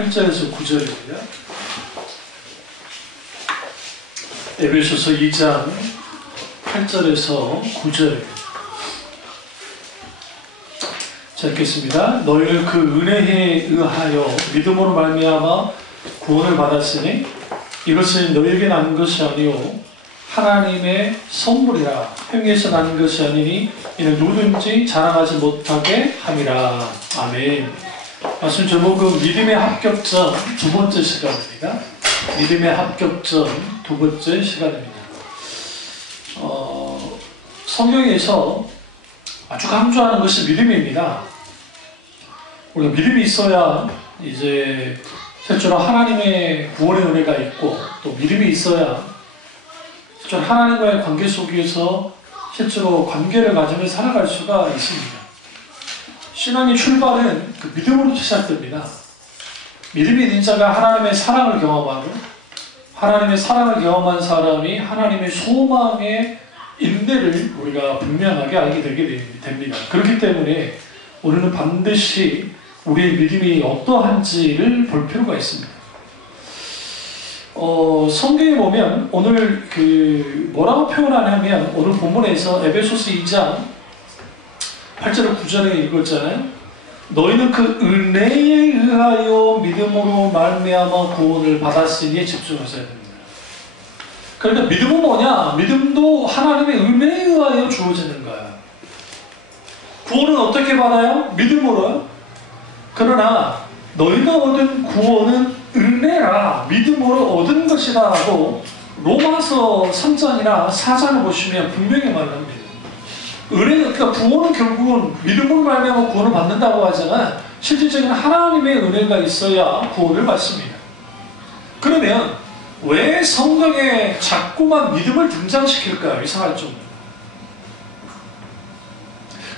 8절에서 9절입니다. 에베소서 2장 8절에서 9절입니다. 자, 읽겠습니다. 너희를 그 은혜에 의하여 믿음으로 말미암아 구원을 받았으니 이것은 너희에게 난 것이 아니요 하나님의 선물이라. 행위에서 나는 것이 아니니 이는 누구든지 자랑하지 못하게 함이라. 아멘. 말씀 제목은 믿음의 합격점 두 번째 시간입니다. 믿음의 합격점 두 번째 시간입니다. 성경에서 아주 강조하는 것이 믿음입니다. 우리가 믿음이 있어야 이제 실제로 하나님의 구원의 은혜가 있고, 또 믿음이 있어야 실제로 하나님과의 관계 속에서 실제로 관계를 가지며 살아갈 수가 있습니다. 신앙의 출발은 그 믿음으로 시작됩니다. 믿음이 있는 자가 하나님의 사랑을 경험하고, 하나님의 사랑을 경험한 사람이 하나님의 소망의 인내를 우리가 분명하게 알게 되게 됩니다. 그렇기 때문에 우리는 반드시 우리의 믿음이 어떠한지를 볼 필요가 있습니다. 성경에 보면 오늘 뭐라고 표현하냐면, 오늘 본문에서 에베소서 2장 8절을 9절에 읽었잖아요. 너희는 그 은혜에 의하여 믿음으로 말미암아 구원을 받았으니 집중하셔야 됩니다. 그러니까 믿음은 뭐냐? 믿음도 하나님의 은혜에 의하여 주어지는 거야. 구원은 어떻게 받아요? 믿음으로요. 그러나 너희가 얻은 구원은 은혜라, 믿음으로 얻은 것이다 하고 로마서 3장이나 4장을 보시면 분명히 말합니다. 그러니까 구원은 결국은 믿음으로 말미암아 구원을 받는다고 하지만 실질적인 하나님의 은혜가 있어야 구원을 받습니다. 그러면 왜 성경에 자꾸만 믿음을 등장시킬까요? 이상할 정도로.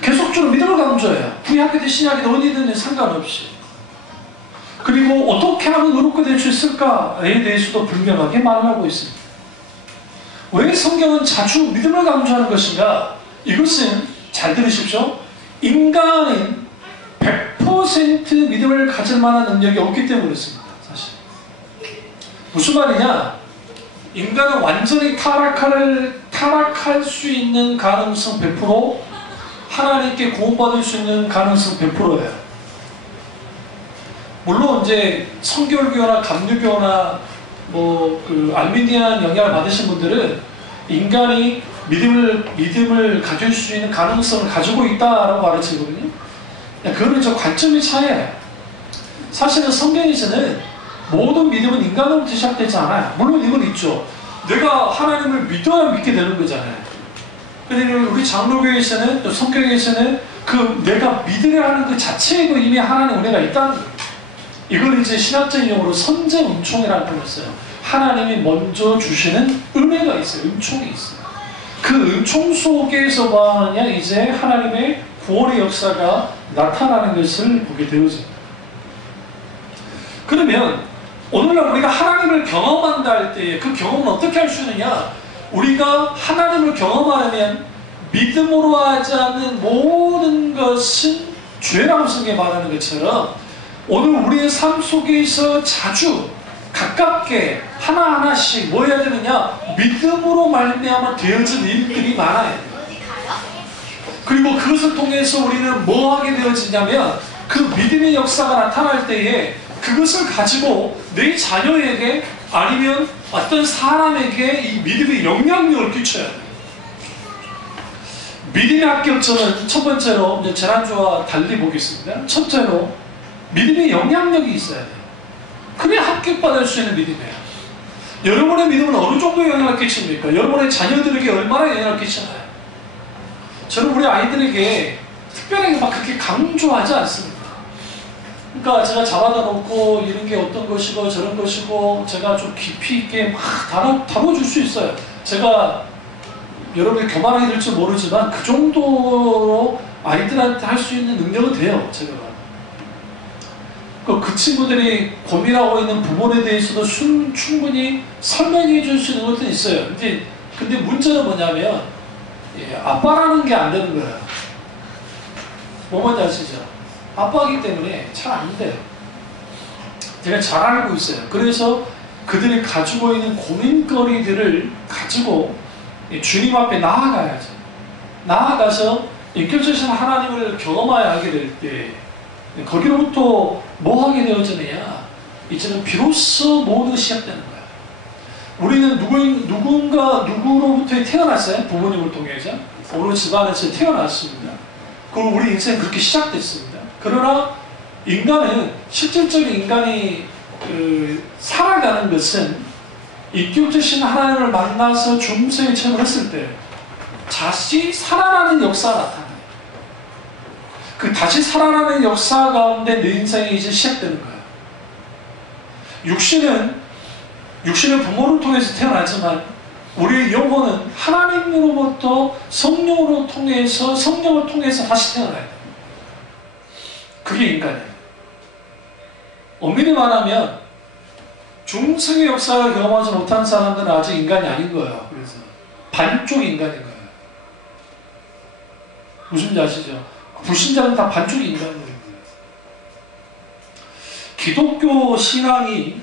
계속적으로 믿음을 강조해요. 구약이든 신약이든 어디든 상관없이. 그리고 어떻게 하면 의롭게 될 수 있을까에 대해서도 분명하게 말을 하고 있습니다. 왜 성경은 자주 믿음을 강조하는 것인가? 이것은 잘 들으십시오. 인간은 100% 믿음을 가질 만한 능력이 없기 때문에 그렇습니다. 사실 무슨 말이냐? 인간은 완전히 타락할 수 있는 가능성 100%, 하나님께 구원받을 수 있는 가능성 100%예요. 물론 이제 성결교나 감리교나 알미니안 영향을 받으신 분들은 인간이 믿음을 가질 수 있는 가능성을 가지고 있다라고 가르치거든요. 그거는 좀 관점의 차이예요. 사실은 성경에서는 모든 믿음은 인간으로부터 시작되지 않아요. 물론 이건 있죠. 내가 하나님을 믿어야 믿게 되는 거잖아요. 그런데 우리 장로교에서는, 또 성경에서는 그 내가 믿으려 하는 그 자체에도 이미 하나님의 은혜가 있다는 거예요. 이걸 이제 신학적인 용어로 선제 은총이라고 불렀어요. 하나님이 먼저 주시는 은혜가 있어요. 은총이 있어요. 그 은총 속에서 뭐하느냐? 이제 하나님의 구원의 역사가 나타나는 것을 보게 되어집니다. 그러면 오늘날 우리가 하나님을 경험한다 할 때 그 경험은 어떻게 할 수 있느냐? 우리가 하나님을 경험하려면 믿음으로 하지 않는 모든 것은 죄라고 성경에 말하는 것처럼 오늘 우리의 삶 속에서 자주 가깝게 하나하나씩 뭐 해야 되느냐? 믿음으로 말미암아 되어진 일들이 많아요. 그리고 그것을 통해서 우리는 뭐 하게 되어지냐면, 그 믿음의 역사가 나타날 때에 그것을 가지고 내 자녀에게 아니면 어떤 사람에게 이 믿음의 영향력을 끼쳐야 돼요. 믿음의 합격점은 첫 번째로, 이제 지난주와 달리 보겠습니다. 첫째로 믿음의 영향력이 있어야 돼요. 그래야 합격받을 수 있는 믿음이에요. 여러분의 믿음은 어느 정도 영향을 끼칩니까? 여러분의 자녀들에게 얼마나 영향을 끼치나요? 저는 우리 아이들에게 특별하게 막 그렇게 강조하지 않습니다. 그러니까 제가 잡아다 놓고 이런 게 어떤 것이고 저런 것이고 제가 좀 깊이 있게 막 다뤄줄 수 있어요. 제가 여러분이 교만하게 될지 모르지만 그 정도로 아이들한테 할 수 있는 능력은 돼요. 제가. 그 친구들이 고민하고 있는 부분에 대해서도 충분히 설명해 줄 수 있는 것도 있어요. 근데 문제는 뭐냐면, 아빠라는 게 안 되는 거예요. 뭐 뭔지 아시죠? 아빠이기 때문에 잘 안 돼요. 제가 잘 알고 있어요. 그래서 그들이 가지고 있는 고민거리들을 가지고 주님 앞에 나아가야죠. 나아가서 인격적인 하나님을 경험하여 하게 될 때 거기로부터 뭐 하게 되어지느냐? 이제는 비로소 모든 시작되는 거야. 우리는 누구로부터 태어났어요? 부모님을 통해서. 어느 집안에서 태어났습니다. 그리고 우리 인생은 그렇게 시작됐습니다. 그러나 인간은, 실질적인 인간이 살아가는 것은 인격적인 하나님을 만나서 중생의 체험을 했을 때 다시 살아나는 역사가 나타나요. 그 다시 살아나는 역사 가운데 내 인생이 이제 시작되는 거예요. 육신은 부모를 통해서 태어나지만 우리의 영혼은 하나님으로부터 성령을 통해서 다시 태어나야 돼요. 그게 인간이에요. 엄밀히 말하면 중생의 역사를 경험하지 못한 사람들은 아직 인간이 아닌 거예요. 그래서 반쪽 인간인 거예요. 무슨지 아시죠? 불신자는 다 반쪽 인간인 거예요. 기독교 신앙이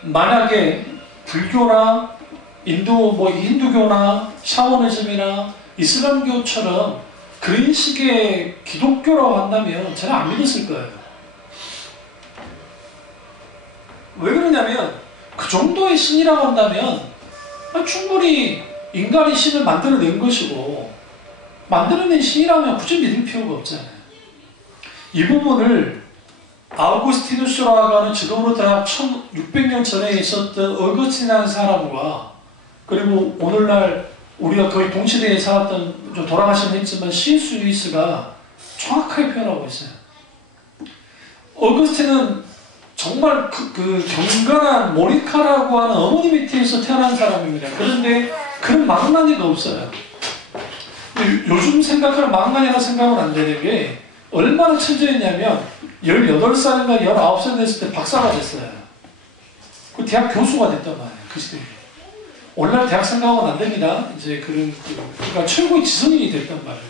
만약에 불교나 힌두교나 샤머니즘이나 이슬람교처럼 그런 식의 기독교라고 한다면 저는 안 믿었을 거예요. 왜 그러냐면 그 정도의 신이라고 한다면 충분히 인간이 신을 만들어낸 것이고 만들어낸 신이라면 굳이 믿을 필요가 없잖아요. 이 부분을 아우구스티누스라고 하는 지금으로부터 약 1600년 전에 있었던 어거스틴이라는 사람과 그리고 오늘날 우리가 거의 동시대에 살았던 좀 돌아가신 했지만 C.S. 루이스가 정확하게 표현하고 있어요. 어거스틴은 정말 그 경건한 모니카라고 하는 어머니 밑에서 태어난 사람입니다. 그런데 그런 망나니가 없어요. 요즘 생각하는 망나니라 생각은 안 되는 게 얼마나 천재였냐면 18살인가 19살 됐을 때 박사가 됐어요. 그 대학 교수가 됐단 말이에요. 그 시대에. 오늘날 대학 생각하면 안 됩니다. 이제 그러니까 최고의 지성인이 됐단 말이에요.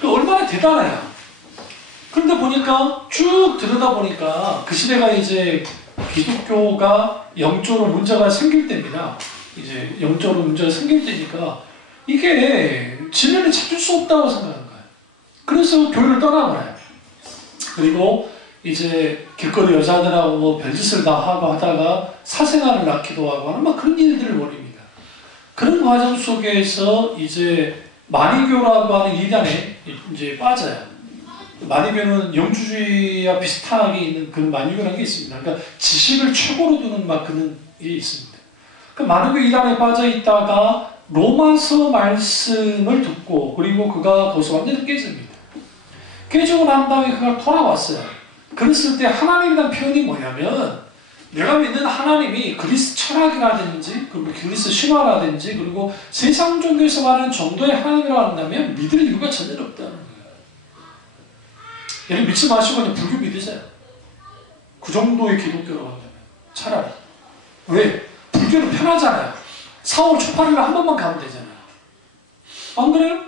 그 얼마나 대단해요. 그런데 보니까 쭉 들여다보니까 그 시대가 이제 기독교가 영적으로 문제가 생길 때입니다. 이제 영적으로 문제가 생길 때니까 이게 진리를 찾을 수 없다고 생각하는 거예요. 그래서 교회를 떠나버려요. 그리고 이제 길거리 여자들하고 뭐 별짓을 다 하고 하다가 사생활을 낳기도 하고 하는 막 그런 일들을 벌입니다. 그런 과정 속에서 이제 마니교라고 하는 이단에 이제 빠져요. 마니교는 영주주의와 비슷하게 있는 그런 마니교라는 게 있습니다. 그러니까 지식을 최고로 두는 막 그런 게 있습니다. 그 마니교 이단에 빠져 있다가 로마서 말씀을 듣고 그리고 그가 거기서 완전히 깨집니다. 깨지고 난 다음에 그가 돌아왔어요. 그랬을 때 하나님이라는 표현이 뭐냐면 내가 믿는 하나님이 그리스 철학이라든지 그리고 그리스 신화라든지 그리고 세상 종교에서 말하는 정도의 하나님이라고 한다면 믿을 이유가 전혀 없다는 거예요. 얘는 믿지 마시고 그냥 불교 믿으세요. 그 정도의 기독교라고 한다면 차라리. 왜? 불교는 편하잖아요. 4월 초파일날 한 번만 가면 되잖아요. 안 그래요?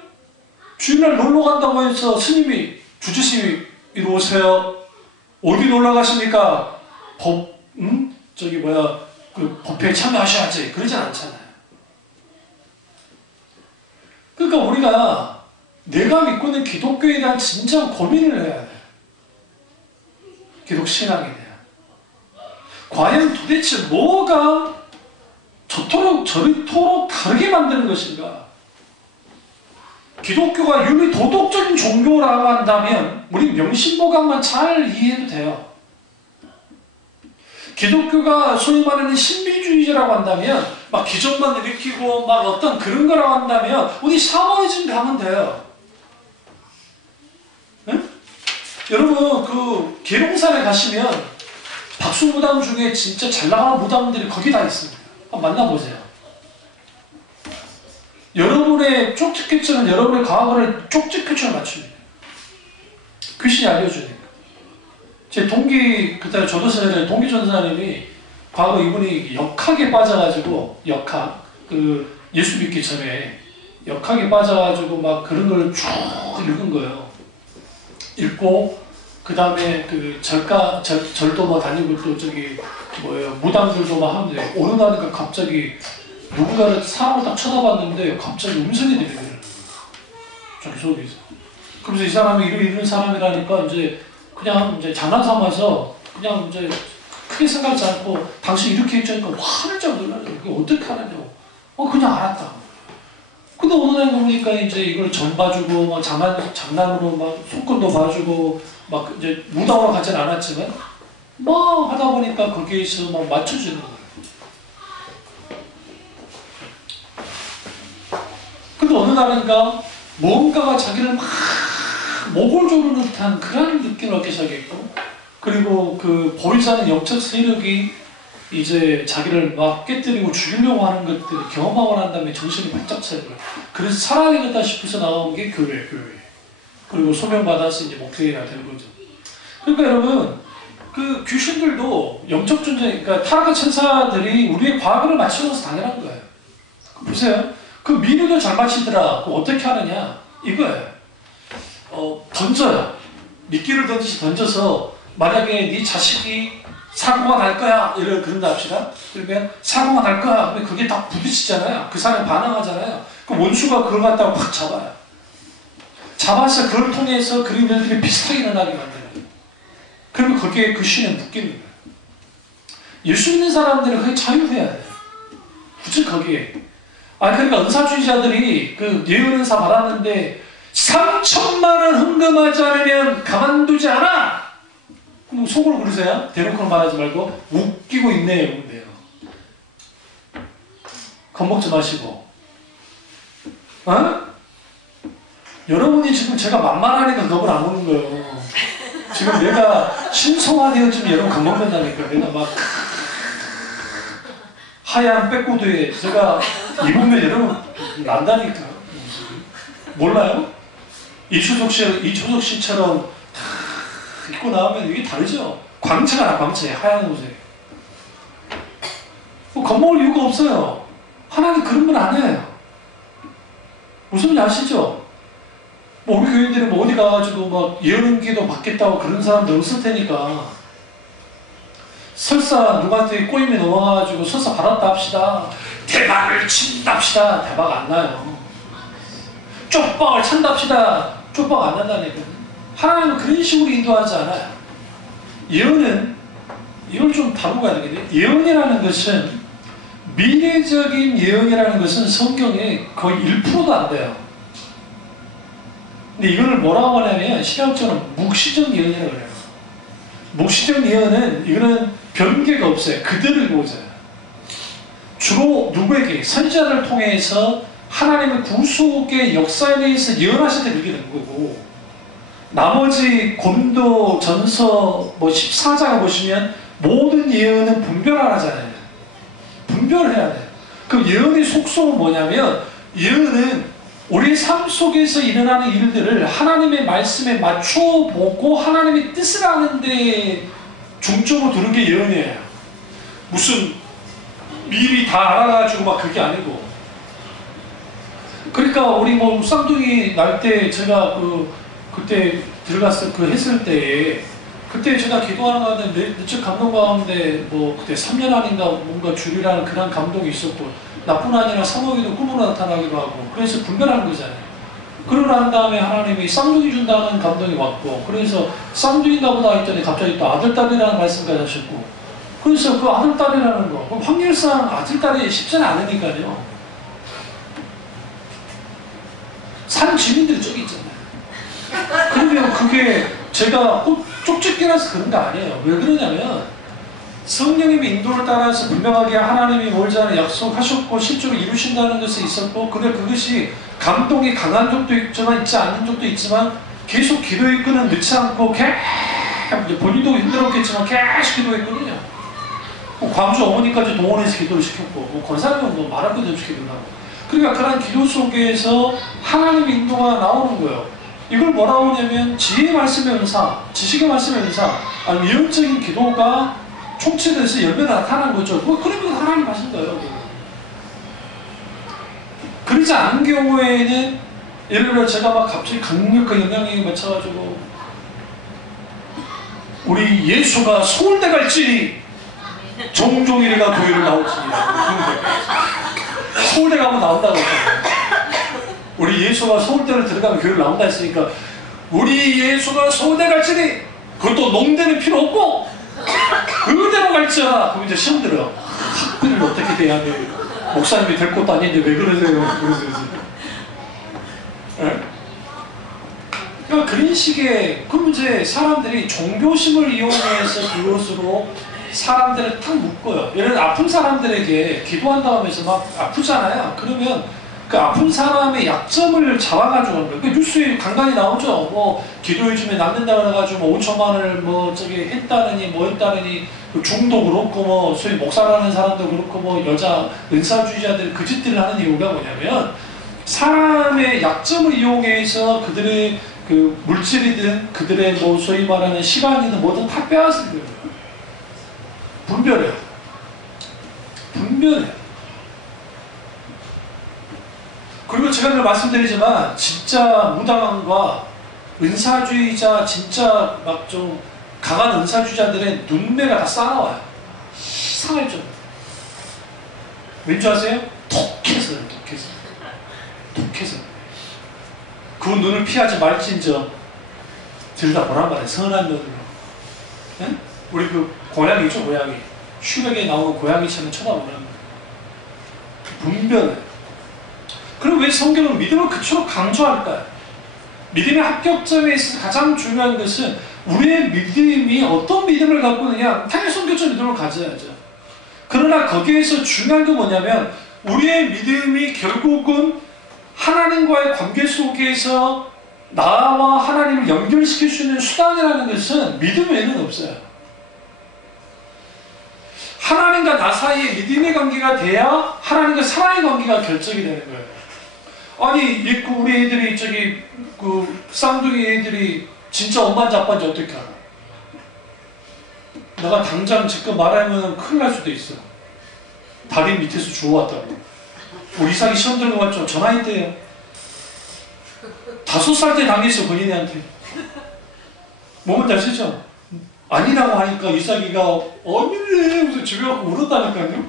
주일날 놀러 간다고 해서 스님이 주지스님 이리 오세요. 어디 놀러 가십니까? 그 법회에 참여하셔야지. 그러진 않잖아요. 그러니까 우리가 내가 믿고 있는 기독교에 대한 진정한 고민을 해야 돼요. 기독 신앙에 대한. 과연 도대체 뭐가 저토록 다르게 만드는 것인가? 기독교가 유미 도덕적인 종교라고 한다면 우리 명심보감만 잘 이해해도 돼요. 기독교가 소위 말하는 신비주의자라고 한다면 막 기적만 일으키고 막 어떤 그런 거라고 한다면 우리 샤머니즘 가면 돼요. 응? 여러분 그 계룡산에 가시면 박수무당 중에 진짜 잘 나가는 무당들이 거기 다 있습니다. 한번 만나보세요. 여러분의 쪽집게처럼 여러분의 과거를 쪽집게처럼 맞춥니다. 귀신이 알려주니까. 제 동기, 그때 조도사님, 동기 전사님이 과거 이분이 역학에 빠져가지고, 역학, 예수 믿기 전에 역학에 빠져가지고 막 그런 걸 쭉 읽은 거예요. 읽고, 그 다음에 그 절도 뭐 다니고 또 저기 뭐예요 무당들도 막 하는데 어느 날인가 갑자기 누군가를 사람을 딱 쳐다봤는데 갑자기 음성이 들리는 거예요. 자기 속에서. 그래서 이 사람이 이런 사람이라니까 이제 그냥 이제 장난 삼아서 그냥 이제 크게 생각하지 않고 당신 이렇게 했자니까 화를 놀라요. 그게 어떻게 하느냐고. 그냥 알았다. 근데 어느 날 보니까 이제 이걸 전 봐주고 막 장난으로 막 손금도 봐주고 막 이제 무당으로 가진 않았지만 막 하다 보니까 거기에서 막 맞춰주는 거예요. 근데 어느 날인가 뭔가가 자기를 막 목을 조르는 듯한 그런 느낌을 얻기 시작했고, 그리고 그 보이지 않는 영적 세력이 이제 자기를 막 깨뜨리고 죽이려고 하는 것들을 경험하고 난 다음에 정신이 바짝 차는 거예요. 그래서 살아야겠다 싶어서 나온 게 교회. 그리고 소명받아서 이제 목회가 되는 거죠. 그러니까 여러분, 그 귀신들도 영적 존재, 그러니까 타락한 천사들이 우리의 과거를 맞추면서 당연한 거예요. 보세요. 그 미래도 잘 맞히더라. 어떻게 하느냐? 이거예요. 던져요. 미끼를 던져서 만약에 네 자식이 사고가 날 거야. 그런다 합시다. 그러면 사고가 날 거야. 그러면 그게 딱 부딪히잖아요. 그 사람이 반응하잖아요. 그럼 원수가 그걸 갖다가 확 잡아요. 잡아서 그걸 통해서 그런 일들이 비슷하게 일어나게 만드는 거예요. 그러면 거기에 그 신에 묶이는 거예요. 예수 믿는 사람들은 그게 자유해야 돼요. 굳이 거기에. 그러니까 은사주의자들이 그 예언은사 받았는데 3천만 원 헌금하지 않으면 가만두지 않아! 그럼 속으로 그러세요? 대놓고 말하지 말고 웃기고 있네요. 그런데요. 겁먹지 마시고. 여러분이 지금 제가 만만하니까 겁을 안 먹는 거예요. 지금 내가 신성화되어지면 여러분 겁먹는다니까. 내가 막 하얀 백구두에 제가 입으면 여러분 난다니까. 몰라요? 이초석 씨처럼 입고 나오면 이게 다르죠? 광채가 나, 광채. 하얀 옷에. 겁먹을 이유가 없어요. 하나님 그런 건 안 해요. 무슨 일 아시죠? 우리 교인들이 어디 가가지고 막 예언기도 받겠다고 그런 사람들 없을 테니까. 설사 누구한테 꼬임이 넘어가가지고 설사 받았다 합시다. 대박을 친다 합시다. 대박 안 나요. 쪽박을 찬다 합시다. 쪽박 안 난다니까. 하나님은 그런 식으로 인도하지 않아요. 예언은, 이걸 좀 다루고 가야 되겠네요. 예언이라는 것은, 미래적인 예언이라는 것은 성경에 거의 1%도 안 돼요. 근데 이거를 뭐라고 하냐면, 신학적으로 묵시적 예언이라고 해요. 묵시적 예언은, 이거는 변개가 없어요. 그대로 보여져요. 주로 누구에게? 선지자를 통해서 하나님의 구속의 역사에 대해서 예언하실 때 그렇게 된 거고, 나머지 고린도 전서 14장을 보시면 모든 예언은 분별을 하잖아요. 분별해야 돼요. 그럼 예언의 속성은 뭐냐면, 예언은 우리 삶 속에서 일어나는 일들을 하나님의 말씀에 맞춰보고 하나님의 뜻을 아는데 중점을 두는 게 예언이에요. 무슨 미리 다 알아가지고 막 그게 아니고. 그러니까 우리 쌍둥이 날 때 제가 그때 들어갔을 했을 때에 그때 제가 기도하는 가운데 내적 감동 가운데 그때 3년 안인가 뭔가 주리라는 그런 감동이 있었고, 나뿐 아니라 사모기도 꿈으로 나타나기도 하고, 그래서 분별하는 거잖아요. 그러고 난 다음에 하나님이 쌍둥이 준다는 감동이 왔고, 그래서 쌍둥이인가 보다 했더니 갑자기 또 아들딸이라는 말씀까지 하셨고, 그래서 그 아들딸이라는 거, 확률상 아들딸이 쉽지는 않으니까요. 산 주민들이 저기 있잖아요. 그러면 그게 제가 쪽집게라서 그런 거 아니에요. 왜 그러냐면 성령님의 인도를 따라서 분명하게 하나님이 몰자는 약속하셨고 실제로 이루신다는 것이 있었고, 근데 그것이 감동이 강한 적도 있지만 있지 않은 적도 있지만 계속 기도의 끈은 넣지 않고 본인도 힘들었겠지만 계속 기도했거든요. 광주 어머니까지 동원해서 기도를 시켰고, 권사님은 말할 것도 없이 기도를 하고. 그러니까 그런 기도 속에서 하나님의 인도가 나오는 거예요. 이걸 뭐라고 하냐면 지혜의 말씀의 은사, 지식의 말씀의 은사, 아니면 예언적인 기도가 총체돼서 열매가 나타나는 거죠. 그러면 하나님 하신 거예요. 그러지 않은 경우에는 예를 들어 제가 막 갑자기 강력한 영향력이 맺혀가지고 우리 예수가 서울대 갈지니 종종 이래가 교회를 나올지니. 서울대 가면 나온다고 했잖아요. 우리 예수가 서울대를 들어가면 교회를 나온다 했으니까 우리 예수가 서울대 갈지니 그것도 농대는 필요 없고 의대로 갈지어라. 그럼 이제 시험 들어. 학비를 어떻게 돼야 돼? 목사님이 될 것도 아닌데 왜 그러세요? 그러세요. 그러니까 그런 식의, 그럼 이제 사람들이 종교심을 이용해서 그것으로 사람들을 탁 묶어요. 예를 들어 아픈 사람들에게 기도한다고 하면서 막 아프잖아요. 그러면 그 아픈 사람의 약점을 잡아가지고 하는 거예요. 그 뉴스에 간간히 나오죠. 뭐 기도해주면 낫는다 그래가지고 뭐 5천만 원을 뭐 저기 했다느니 뭐 했다느니 중도 그렇고 뭐 소위 목사라는 사람도 그렇고 뭐 여자 은사주의자들 그 짓들을 하는 이유가 뭐냐면 사람의 약점을 이용해서 그들의 그 물질이든 그들의 뭐 소위 말하는 시간이든 뭐든 다 빼앗을 거예요. 분별해요. 분별해요. 그리고 제가 늘 말씀드리지만 진짜 무당과 은사주의자 진짜 막 좀 강한 은사주의자들의 눈매가 다 싸나와요. 이상할 정도. 왠지 아세요? 독해서요. 독해서. 독해서. 그 눈을 피하지 말진저 들다 보란 말이에요. 선한 눈으로. 네? 우리 그 고양이죠. 고양이. 슈렉에 나오는 고양이처럼 쳐다보란 말이에요. 분별해요. 그럼 왜 성경은 믿음을 그토록 강조할까요? 믿음의 합격점에 있어서 가장 중요한 것은 우리의 믿음이 어떤 믿음을 갖고 있느냐. 당연히 성경적 믿음을 가져야죠. 그러나 거기에서 중요한 건 뭐냐면 우리의 믿음이 결국은 하나님과의 관계 속에서 나와 하나님을 연결시킬 수 있는 수단이라는 것은 믿음 외에는 없어요. 하나님과 나 사이에 믿음의 관계가 돼야 하나님과 사랑의 관계가 결정이 되는 거예요. 아니, 우리 애들이 저기 그 쌍둥이 애들이 진짜 엄마인지 아빠인지 어떻게 알아? 내가 당장 지금 말하면 큰일 날 수도 있어. 다리 밑에서 주워왔다고. 우리 이삭이 시험 들고 갔죠. 전화했대요. 5살 때 당했어, 본인한테. 몸은 잘 쓰죠? 아니라고 하니까 이삭이가 어미네 무슨 집에 가서 울었다니까요.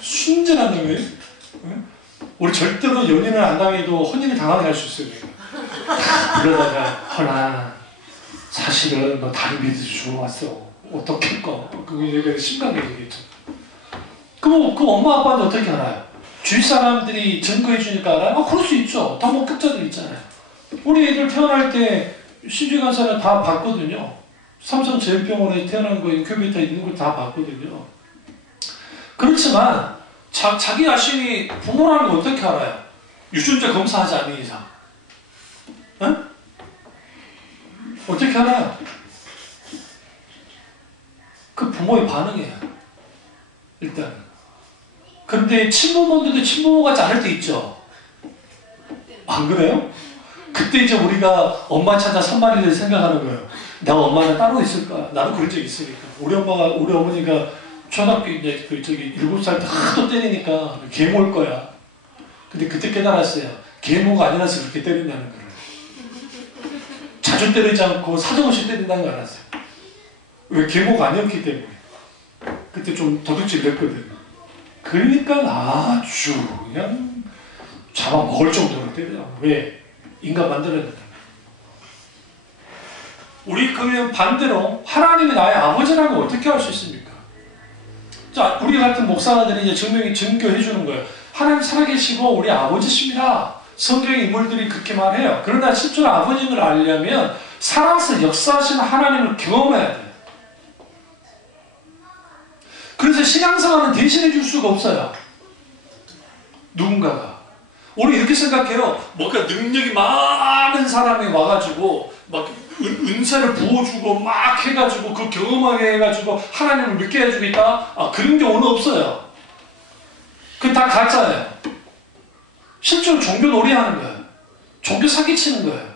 순진한 놈이에요. 우리 절대로 연인을 안 당해도 혼인을 당하게 할 수 있어요. 그러다가 허나 사실은 너 다리 밑에서 주워왔어. 어떡할까? 그게 심각해지겠죠. 그럼 그 엄마 아빠는 어떻게 알아요? 주위 사람들이 증거해 주니까 알아요? 그럴 수 있죠. 다 목격자들 있잖아요. 우리 애들 태어날 때 신주의 간사는 다 봤거든요. 삼성제일병원에 태어난 거 인큐베이터 있는 거 다 봤거든요. 그렇지만 자기 자신이 부모라는 걸 어떻게 알아요? 유전자 검사하지 않는 이상. 응? 어떻게 알아요? 그 부모의 반응이에요. 일단. 그런데 친부모들도 친부모 같지 않을 때 있죠. 안 그래요? 그때 이제 우리가 엄마 찾아 산만이를 생각하는 거예요. 내가 엄마는 따로 있을까? 나도 그런 적 있으니까. 우리 어머니가 초등학교 이제 그 저기 7살 때 하도 때리니까 계모일 거야. 근데 그때 깨달았어요. 계모가 아니라서 그렇게 때린다는 거를. 자주 때리지 않고 사정없이 때린다는 걸 알았어요. 왜 계모가 아니었기 때문에. 그때 좀 도둑질 냈거든. 그러니까 아주 그냥 잡아먹을 정도로 때리더라고. 왜? 인간 만들어낸다. 우리 그러면 반대로 하나님이 나의 아버지라는 걸 어떻게 할 수 있습니까? 자, 우리 같은 목사들이 이제 증거해 주는 거예요. 하나님 살아계시고 우리 아버지십니다. 성경의 인물들이 그렇게 말해요. 그러나 실제로 아버님을 알려면 살아서 역사하시는 하나님을 경험해야 돼요. 그래서 신앙생활은 대신해 줄 수가 없어요. 누군가가. 우리 이렇게 생각해요. 뭔가 능력이 많은 사람이 와가지고 막 은사를 부어주고 막 해가지고 그 경험하게 해가지고 하나님을 믿게 해주고 있다? 그런 경우는 없어요. 그건 다 가짜예요. 실제로 종교 놀이하는 거예요. 종교 사기치는 거예요.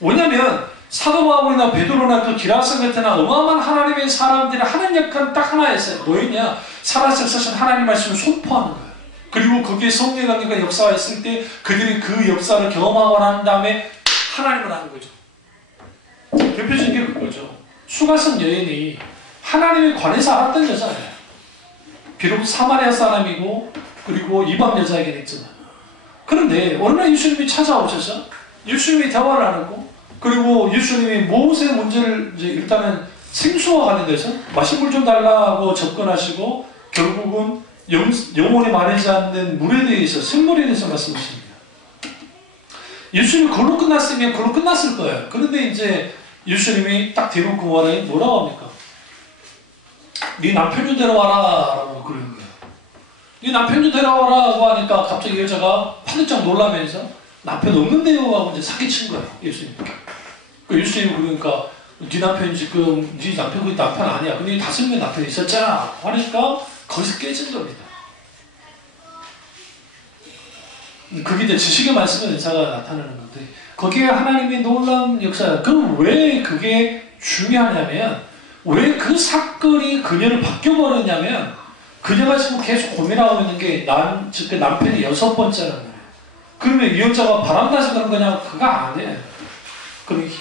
왜냐면 사도 바울이나 베드로나 그 기라성 같은 어마어마한 하나님의 사람들이 하는 역할은 딱 하나였어요. 뭐였냐? 살아서 역사하신 하나님 말씀을 선포하는 거예요. 그리고 거기에 성령의 관계가 역사했을 때 그들이 그 역사를 경험하고 난 다음에 하나님을 하는 거죠. 대표적인 게 그거죠. 수가성 여인이 하나님에 관해서 알았던 여자예요. 비록 사마리아 사람이고 그리고 이방 여자이긴 했지만, 그런데 어느 날 예수님이 찾아오셔서 예수님이 대화를 하고, 그리고 예수님이 무엇의 문제를 이제 일단은 생수와 관련돼서 마실 물 좀 달라고 접근하시고, 결국은 영혼이 마르지 않는 물에 대해서, 생물에 대해서 말씀하십니다. 예수님이 그걸로 끝났으면 그걸로 끝났을 거예요. 그런데 이제 예수님이 딱 대놓고 뭐라고 합니까? 네 남편 좀 데려와라 라고 그러는 거예요. 네 남편 좀 데려와라고 하니까 갑자기 여자가 파득장 놀라면서 남편 없는데요 하고 이제 사기친 거예요. 예수님. 예수님이 그러니까 네 남편이 지금 네 남편 그 남편 아니야. 근데 5명 남편이 있었잖아 하니까 거기서 깨진 겁니다. 그게 이제 지식의 말씀의 은사가 나타나는 건데, 거기에 하나님의 놀라운 역사. 그럼 왜 그게 중요하냐면, 왜 그 사건이 그녀를 바뀌어버렸냐면, 그녀가 지금 계속 고민하고 있는 게 그 남편이 6번째라는 거예요. 그러면 이 여자가 바람나서 그런 거냐? 그거 아니에요.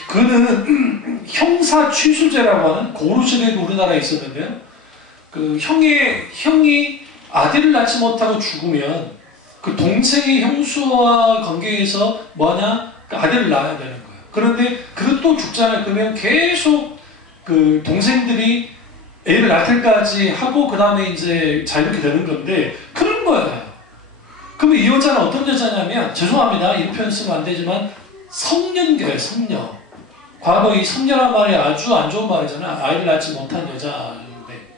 그는 형사 취수죄라고 하는 고루죄가 우리나라에 있었는데요. 그 형이 아들을 낳지 못하고 죽으면 그 동생의 형수와 관계에서 뭐하냐? 그 아들을 낳아야 되는 거예요. 그런데 그것도 죽잖아요. 그러면 계속 그 동생들이 애를 낳을 때까지 하고 그 다음에 이제 자유롭게 되는 건데, 그런 거예요. 그러면 이 여자는 어떤 여자냐면, 죄송합니다. 이 표현 쓰면 안 되지만 성년교예요. 성녀. 과거 이 성녀란 말이 아주 안 좋은 말이잖아요. 아이를 낳지 못한 여자인데.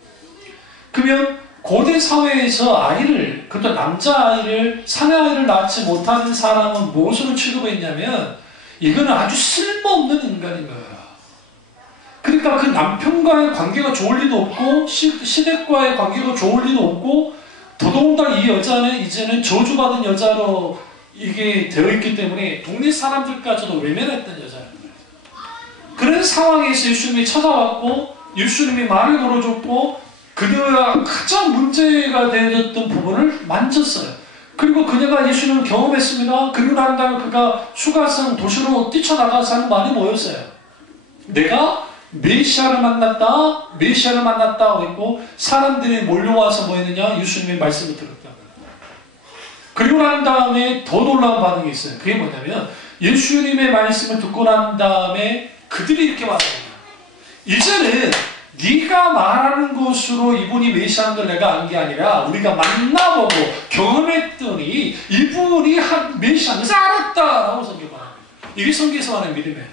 그러면 고대 사회에서 아이를, 그것도 남자아이를, 사내아이를 낳지 못하는 사람은 무엇으로 취급했냐면, 이거는 아주 쓸모없는 인간인 거예요. 그러니까 그 남편과의 관계가 좋을 리도 없고, 시댁과의 관계가 좋을 리도 없고, 더더군다나 이 여자는 이제는 저주받은 여자로 이게 되어 있기 때문에 동네 사람들까지도 외면했던 여자예요. 그런 상황에서 예수님이 찾아왔고, 예수님이 말을 걸어줬고, 그녀가 가장 문제가 되었던 부분을 만졌어요. 그리고 그녀가 예수님을 경험했습니다. 그리고 난 다음에 그가 수가성 도시로 뛰쳐나가서 하는 말이 뭐였어요? 내가 메시아를 만났다, 메시아를 만났다 하고 있고, 사람들이 몰려와서 뭐 했느냐? 예수님의 말씀을 들었다. 그리고 난 다음에 더 놀라운 반응이 있어요. 그게 뭐냐면, 예수님의 말씀을 듣고 난 다음에 그들이 이렇게 말합니다. 이제는 네가 말하는 것으로 이분이 메시아인 걸 내가 안 게 아니라 우리가 만나보고 경험했더니 이분이 한 메시아인 것을 알았다라고 성경을 합니다. 이게 성경에서 말하는 믿음이에요.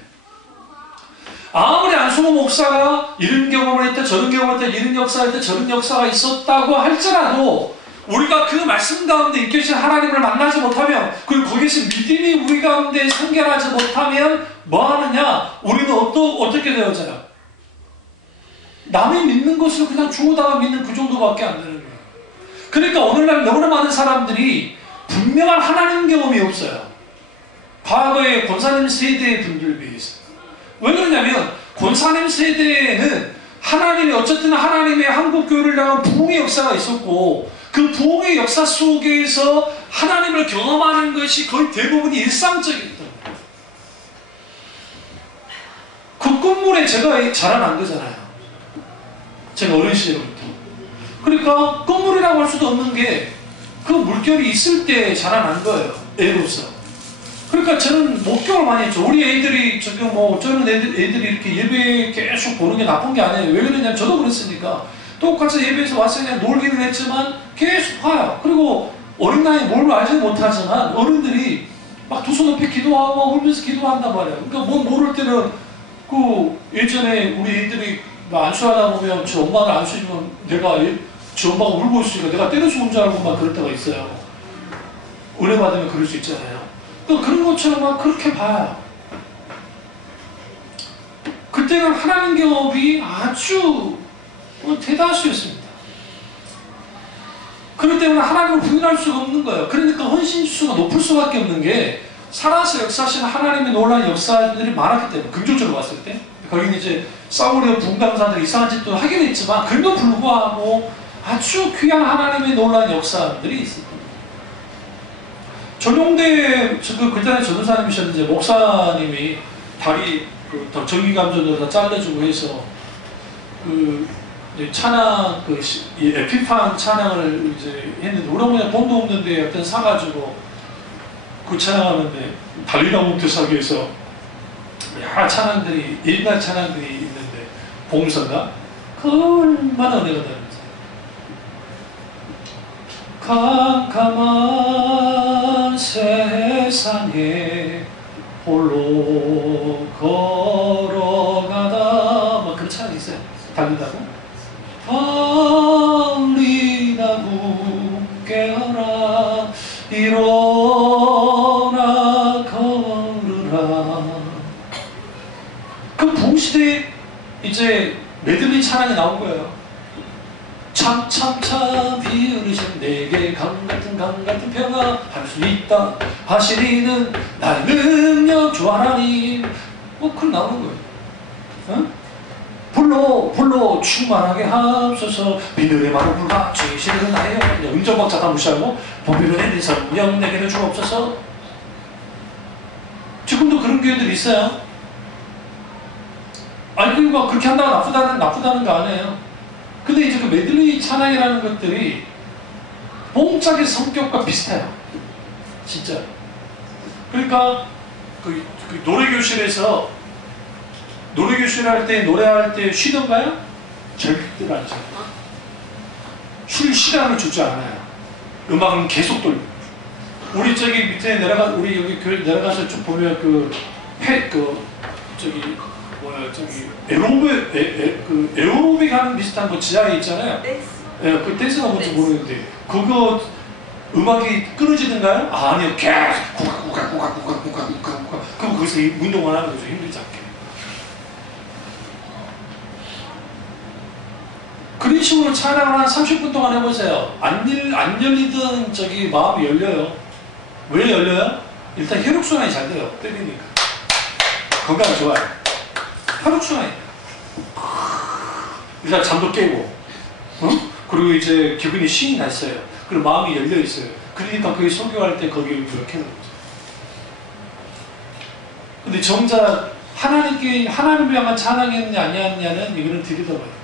아무리 안승호 목사가 이런 경험을 했다, 저런 경험을 했다, 이런 역사를 했다, 저런 역사가 있었다고 할지라도, 우리가 그 말씀 가운데 있으신 하나님을 만나지 못하면, 그리고 거기서 믿음이 우리 가운데 생겨나지 못하면 뭐 하느냐? 우리는 어떻게 되어져요? 남이 믿는 것을 그냥 주워다가 믿는 그 정도밖에 안 되는 거예요. 그러니까 오늘날 너무나 많은 사람들이 분명한 하나님 경험이 없어요. 과거의 권사님 세대의 분들 비해서. 왜 그러냐면, 권사님 세대에는 하나님이 어쨌든 하나님의 한국교회를 향한 부흥의 역사가 있었고, 그 부흥의 역사 속에서 하나님을 경험하는 것이 거의 대부분이 일상적이었던 거예요. 그 건물에 제가 자라난 거잖아요. 제가 어린 시절부터. 그러니까 건물이라고 할 수도 없는 게 그 물결이 있을 때 자라난 거예요. 애로서. 그러니까 저는 목격을 많이 했죠. 우리 애들이 지금 저는 애들이 이렇게 예배 계속 보는 게 나쁜 게 아니에요. 왜 그러냐면 저도 그랬으니까. 똑같이 예배에서 와서 그냥 놀기는 했지만 계속 봐요. 그리고 어린 나이에 뭘 알지는 못하지만 어른들이 막 두 손 높이 기도하고 울면서 기도한단 말이에요. 그러니까 뭐 모를 때는 예전에 우리 애들이 안수하다 보면 저 엄마를 안수해주면 내가 저 엄마가 울고 있으니까 내가 때려서 온 줄 알고 막 그럴 때가 있어요. 은혜 받으면 그럴 수 있잖아요. 그러니까 그런 것처럼 막 그렇게 봐요. 그때는 하나님 경험이 아주 대다수였습니다. 그렇기 때문에 하나님을 부인할 수가 없는 거예요. 그러니까 헌신수가 높을 수밖에 없는 게, 살아서 역사하시는 하나님의 놀라운 역사들이 많았기 때문에, 긍정적으로 봤을 때. 거기는 이제 싸우려 분감사들이 이상한 짓도 하긴 했지만, 그래도 불구하고 아주 귀한 하나님의 놀라운 역사들이 있습니다. 전용대, 그때는 전도사님이셨는데, 목사님이 다리, 정기감정으로 다 잘라주고 해서 그 이제 찬양 이 에피판 찬양을 이제 했는데 우리 어머니가 돈도 없는데 어떤 사가지고 그 찬양하는데 달리다 몬테사교에서 여러 찬양들이 옛날 찬양들이 있는데 봉선가 그 얼마나 은혜가 되는지 캄캄한 세상에 홀로 걸어가다 막 그런 찬양이 있어요. 달리다고 달리다고 깨어라 일어나 걸으라. 그 동시대에 이제 메들리 찬양이 나온 거예요. 참참참 비 흐르신 내게 강같은 평화 할 수 있다 하시리는 나의 능력 주 하나님. 그걸 나오는 거예요. 어? 불로 충만하게 하소서 비늘의 말을 불과 주시는 나의 음정박자 다 무시하고 보비론의 성령 내게는 주옵소서. 지금도 그런 교회들이 있어요. 아니 그러니까 그렇게 한다고 나쁘다는 거 아니에요. 근데 이제 그 메들리 찬양이라는 것들이 봉짝의 성격과 비슷해요. 진짜. 그러니까 그 노래교실에서 노래교실 할 때 노래할 때 쉬던가요? 절대 안 쉬어요. 쉴 시간을 주지 않아요. 음악은 계속 돌려. 우리 저기 밑에 우리 여기 교회 내려가서 쭉 보면 에어로빅 하는 비슷한 거 지하에 있잖아요. 그 댄스가 뭔지 모르는데 그거 음악이 끊어지는가요? 아니요. 계속 구각 그럼 거기서 운동을 하는 거죠. 힘들지 않게. 그런 식으로 찬양을 한 30분 동안 해보세요. 안 열리던 저기 마음이 열려요. 왜 열려요? 일단 혈액순환이 잘 돼요. 때리니까. 건강 좋아요. 혈액순환이. 일단 잠도 깨고, 그리고 이제 기분이 신이 났어요. 그리고 마음이 열려 있어요. 그러니까 그게 설교할 때 거기를 이렇게 하는 거죠. 근데 정작 하나님을 향한 찬양했느냐 아니었느냐는 이거는 들여다봐요.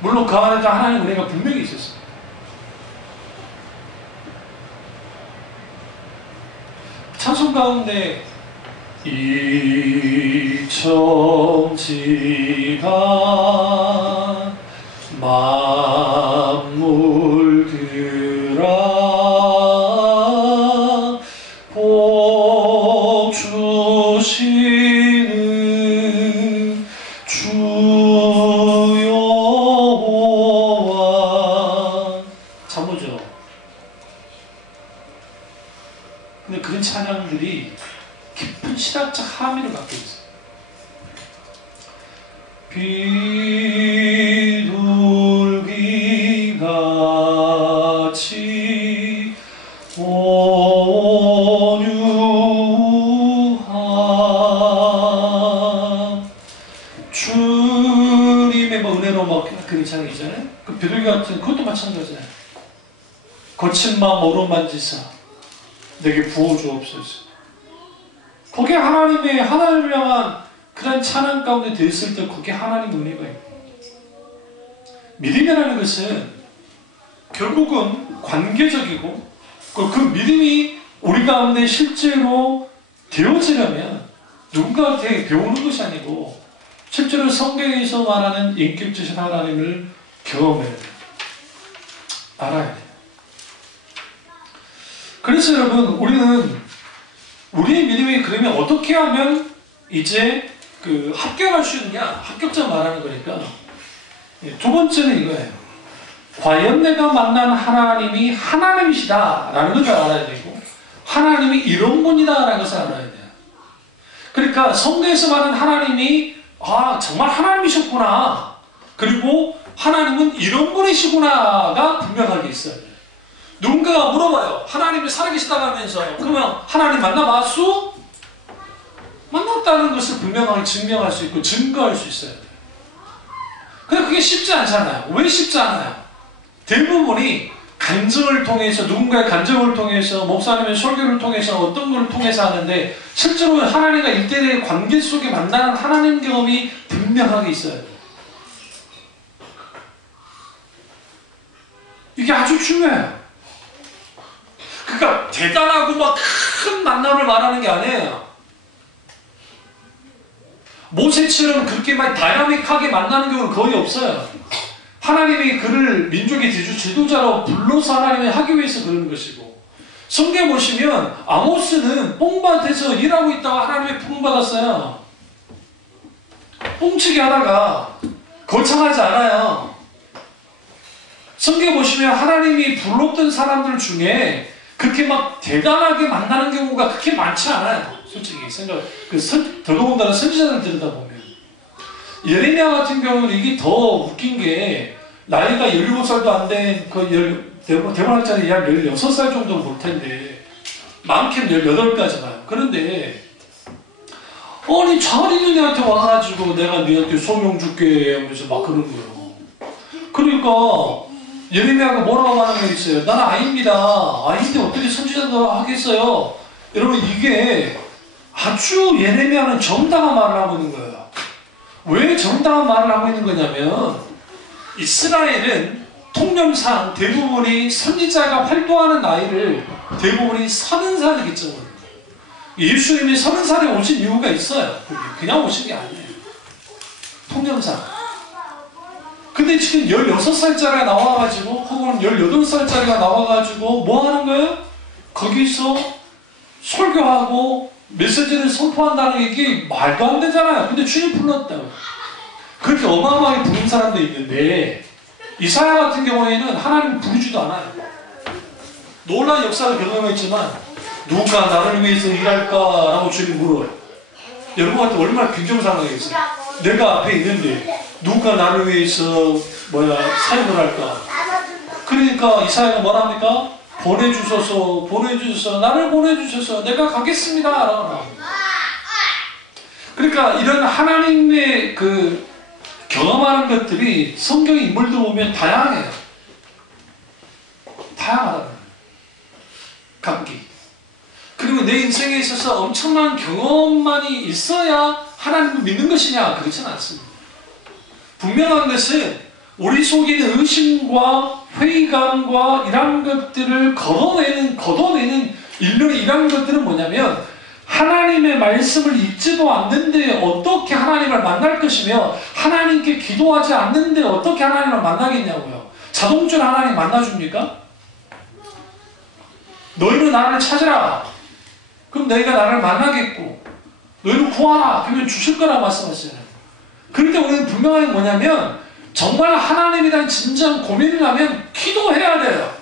물론 그 안에도 하나님 은혜가 분명히 있었어요. 찬송 가운데 이천지가 만물들아 복 주시는 주 여호와 참모죠. 근데 그런 찬양들이 깊은 신학적 함의를 갖고 있어요. 비둘기같이 온유한 주님의 은혜로 막 그런 찬양 있잖아요. 그 비둘기 같은 그것도 마찬가지잖아요. 거친 마음 어루만지사 내게 부어주옵소서. 거기에 하나님을 향한 그런 찬양 가운데 됐을 때 거기에 하나님의 은혜가 있고, 믿음이라는 것은 결국은 관계적이고 그 믿음이 우리 가운데 실제로 되어지려면 누군가한테 배우는 것이 아니고 실제로 성경에서 말하는 인격주신 하나님을 경험해야 돼요. 알아야 돼요. 그래서 여러분 우리의 믿음이 그러면 어떻게 하면 이제 그 합격할 수 있느냐? 합격자 말하는 거니까 두 번째는 이거예요. 과연 내가 만난 하나님이 하나님이시다 라는 것을 알아야 되고 하나님이 이런 분이다 라는 것을 알아야 돼요. 그러니까 성경에서 말하는 하나님이 정말 하나님이셨구나, 그리고 하나님은 이런 분이시구나가 분명하게 있어야 돼요. 누군가가 물어봐요. 하나님이 살아계시다고 하면서 그러면 하나님 만나봤수? 만났다는 것을 분명하게 증명할 수 있고 증거할 수 있어야 돼요. 근데 그게 쉽지 않잖아요. 왜 쉽지 않아요? 대부분이 간증을 통해서, 누군가의 간증을 통해서, 목사님의 설교를 통해서, 어떤 걸 통해서 하는데 실제로 하나님과 일대일의 관계 속에 만나는 하나님 경험이 분명하게 있어야 돼요. 이게 아주 중요해요. 그러니까 대단하고 막 큰 만남을 말하는 게 아니에요. 모세처럼 그렇게 막 다이나믹하게 만나는 경우는 거의 없어요. 하나님이 그를 민족의 지도자로 불러서 하나님이 하기 위해서 그러는 것이고, 성경 보시면 아모스는 뽕밭에서 일하고 있다가 하나님의 부름 받았어요. 뽕치기 하다가 거창하지 않아요. 성경 보시면 하나님이 불렀던 사람들 중에 그렇게 막 대단하게 만나는 경우가 그렇게 많지 않아요. 솔직히 더더군다나 선지자들 들여다보면. 예레미야 같은 경우는 이게 더 웃긴 게, 나이가 17살도 안 된, 대본학자는 약 16살 정도는 볼 텐데, 많게는 18까지 가요. 그런데, 아니, 자리 너네한테 와가지고 내가 너한테 소명 줄게 하면서 막 그러는 거예요. 그러니까, 예레미야가 뭐라고 하는 게 있어요? 나는 아이입니다. 아이인데 어떻게 선지자도 하겠어요? 여러분, 이게 아주 예레미야는 정당한 말을 하고 있는 거예요. 왜 정당한 말을 하고 있는 거냐면, 이스라엘은 통념상 대부분이 선지자가 활동하는 나이를 대부분이 30살이기 때문에, 예수님이 30살에 오신 이유가 있어요. 그냥 오신 게 아니에요. 통념상. 근데 지금 16살짜리가 나와가지고, 혹은 18살짜리가 나와가지고 뭐 하는 거예요? 거기서 설교하고 메시지를 선포한다는 게 이게 말도 안 되잖아요. 근데 주님 불렀다고. 그렇게 어마어마하게 부른 사람도 있는데, 이사야 같은 경우에는 하나님 부르지도 않아요. 놀라운 역사를 경험했지만, 누가 나를 위해서 일할까라고 주님 물어요. 여러분한테 얼마나 긍정상하겠어요. 내가 앞에 있는데 누가 나를 위해서 사역을 할까? 그러니까 이사야가 뭐랍니까? 보내주셔서 나를 보내주셔서 내가 가겠습니다 라고. 그러니까 이런 하나님의 그 경험하는 것들이 성경의 인물들 보면 다양해요. 다양하다는 거예요. 각기. 그리고 내 인생에 있어서 엄청난 경험만이 있어야 하나님을 믿는 것이냐? 그렇지는 않습니다. 분명한 것은 우리 속에 있는 의심과 회의감과 이런 것들을 걷어내는 일련의 이런 것들은 뭐냐면, 하나님의 말씀을 읽지도 않는데 어떻게 하나님을 만날 것이며, 하나님께 기도하지 않는데 어떻게 하나님을 만나겠냐고요. 자동적으로 하나님 만나줍니까? 너희는 나를 찾으라. 그럼 너희가 나를 만나겠고, 너희는 구하라. 그러면 주실 거라고 말씀하시잖아요. 그런데 우리는 분명한 게 뭐냐면, 정말 하나님에 대한 진지한 고민을 하면 기도해야 돼요.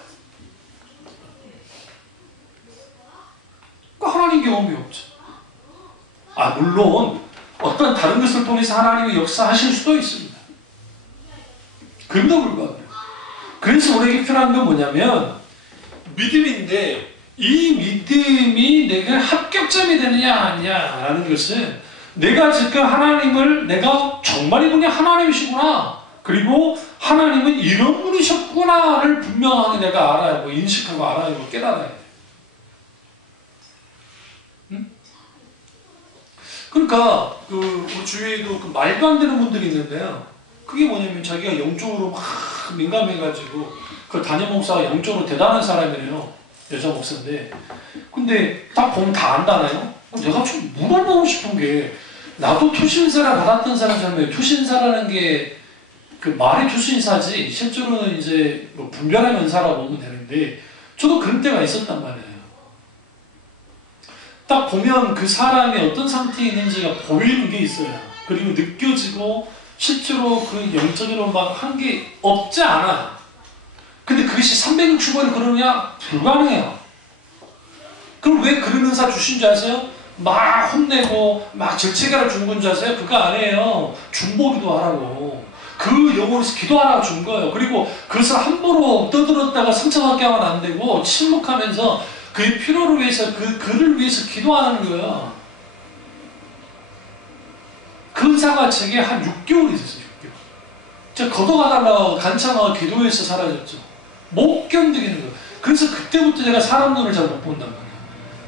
그 하나님 경험이 없죠. 물론 어떤 다른 것을 통해서 하나님이 역사하실 수도 있습니다. 그럼에도 불구하고. 그래서 우리에게 필요한 건 뭐냐면, 믿음인데 이 믿음이 내가 합격점이 되느냐 아니냐라는 것은, 내가 지금 하나님을, 내가 정말 이분이 하나님이시구나, 그리고 하나님은 이런 분이셨구나를 분명하게 내가 알아야 하고, 인식하고 알아야 하고 깨달아야 돼. 응? 그러니까 우리 주위에도 말도 안 되는 분들이 있는데요. 그게 뭐냐면, 자기가 영적으로 막 민감해가지고, 그 담임 목사가 영적으로 대단한 사람이래요. 여자 목사인데. 근데 딱 보면 다 안다나요? 내가 좀 물어보고 싶은 게, 나도 투신사를 받았던 사람이잖아요. 투신사라는 게 그 말이 투신사지 실제로는 이제 뭐 분별의 면사라고 보면 되는데, 저도 그런 때가 있었단 말이에요. 딱 보면 그 사람이 어떤 상태에 있는지가 보이는 게 있어요. 그리고 느껴지고 실제로 그 영적으로 막 한 게 없지 않아요. 근데 그것이 360원이 그러느냐? 불가능해요. 그럼 왜 그런 은사 주신 줄 아세요? 막 혼내고 막 절체가를 준 건 줄 아세요? 그거 아니에요. 중보기도 하라고. 그 영혼에서 기도하라고 준 거예요. 그리고 그것을 함부로 떠들었다가 상처받게 하면 안 되고, 침묵하면서 그의 필요를 위해서, 그를 위해서 기도하는 거예요. 그 은사가 제게 한 6개월이 있었어요. 6개월. 제가 걷어가달라고 간청하고 기도해서 사라졌죠. 못 견디겠는 거예요. 그래서 그때부터 제가 사람 눈을 잘 못 본단 말이에요.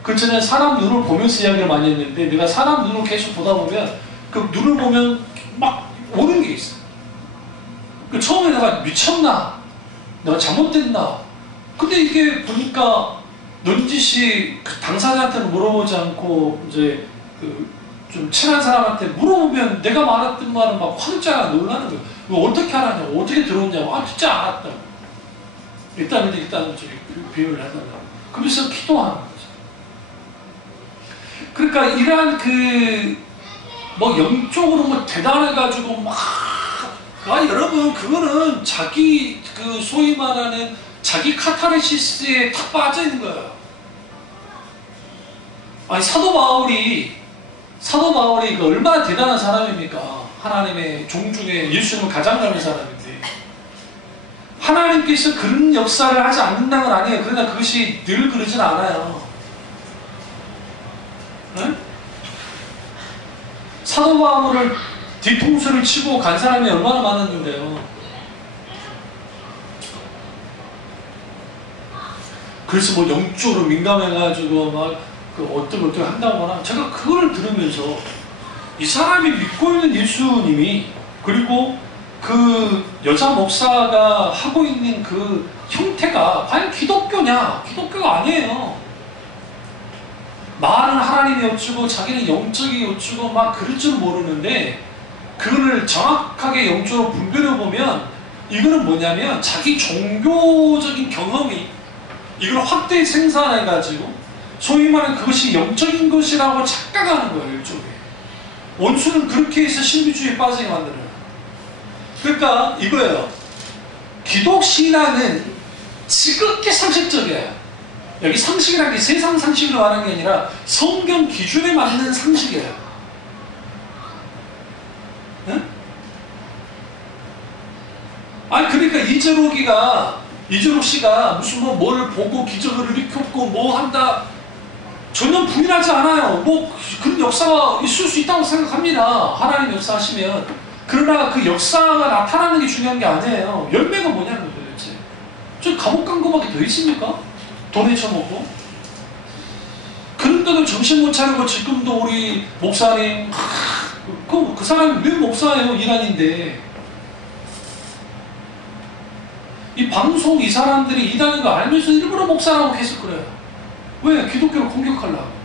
그 전에 사람 눈을 보면서 이야기를 많이 했는데, 내가 사람 눈을 계속 보다 보면 그 눈을 보면 막 오는 게 있어요. 그 처음에 내가 미쳤나? 내가 잘못됐나? 근데 이게 보니까 넌지시 그 당사자한테는 물어보지 않고 이제 그 좀 친한 사람한테 물어보면 내가 말했던 말은 막 화들짝 놀라는 거예요. 이거 어떻게 알았냐고, 어떻게 들었냐고. 아, 진짜 알았다고. 일단 저기 비유를 해달라고. 그러면서 기도하는 거죠. 그러니까 이러한 뭐 영적으로 뭐 대단해가지고 막, 여러분, 그거는 자기 소위 말하는 자기 카타르시스에 탁 빠져 있는 거예요. 아니, 사도 바울이 그 얼마나 대단한 사람입니까? 하나님의 종 중에 예수님을 가장 닮은 사람인데, 하나님께서 그런 역사를 하지 않는다는 건 아니에요. 그러나 그것이 늘 그러진 않아요. 네? 사도 바울을 뒤통수를 치고 간 사람이 얼마나 많았는데요. 그래서 뭐 영적으로 민감해가지고 막 어떻게 한다거나, 제가 그거를 들으면서 이 사람이 믿고 있는 예수님이, 그리고 그 여자 목사가 하고 있는 그 형태가 과연 기독교냐? 기독교가 아니에요. 말은 하나님이 어쩌고 자기는 영적이 어쩌고 막 그럴 줄 모르는데, 그거를 정확하게 영적으로 분별해 보면 이거는 뭐냐면 자기 종교적인 경험이 이걸 확대 생산해가지고 소위 말하는 그것이 영적인 것이라고 착각하는 거예요. 일종의 원수는 그렇게 해서 신비주의에 빠지게 만들어요. 그러니까 이거예요. 기독신앙은 지극히 상식적이에요. 여기 상식이라는 게 세상 상식으로 말하는 게 아니라 성경 기준에 맞는 상식이에요. 응? 아니 그러니까 이재록 씨가 무슨 뭘 보고 기적을 일으켰고 뭐 한다, 전혀 부인하지 않아요. 뭐 그런 역사가 있을 수 있다고 생각합니다. 하나님 역사하시면. 그러나 그 역사가 나타나는 게 중요한 게 아니에요. 열매가 뭐냐는 거예요. 도대체 저 감옥 간 거밖에 더 있습니까? 돈에 처먹고. 그런데도 정신 못 차리고 지금도 우리 목사님, 그 사람이 왜 목사예요? 이단인데. 이 방송 이 사람들이 이단인 거 알면서 일부러 목사라고 계속 그래요. 왜? 기독교를 공격하려고.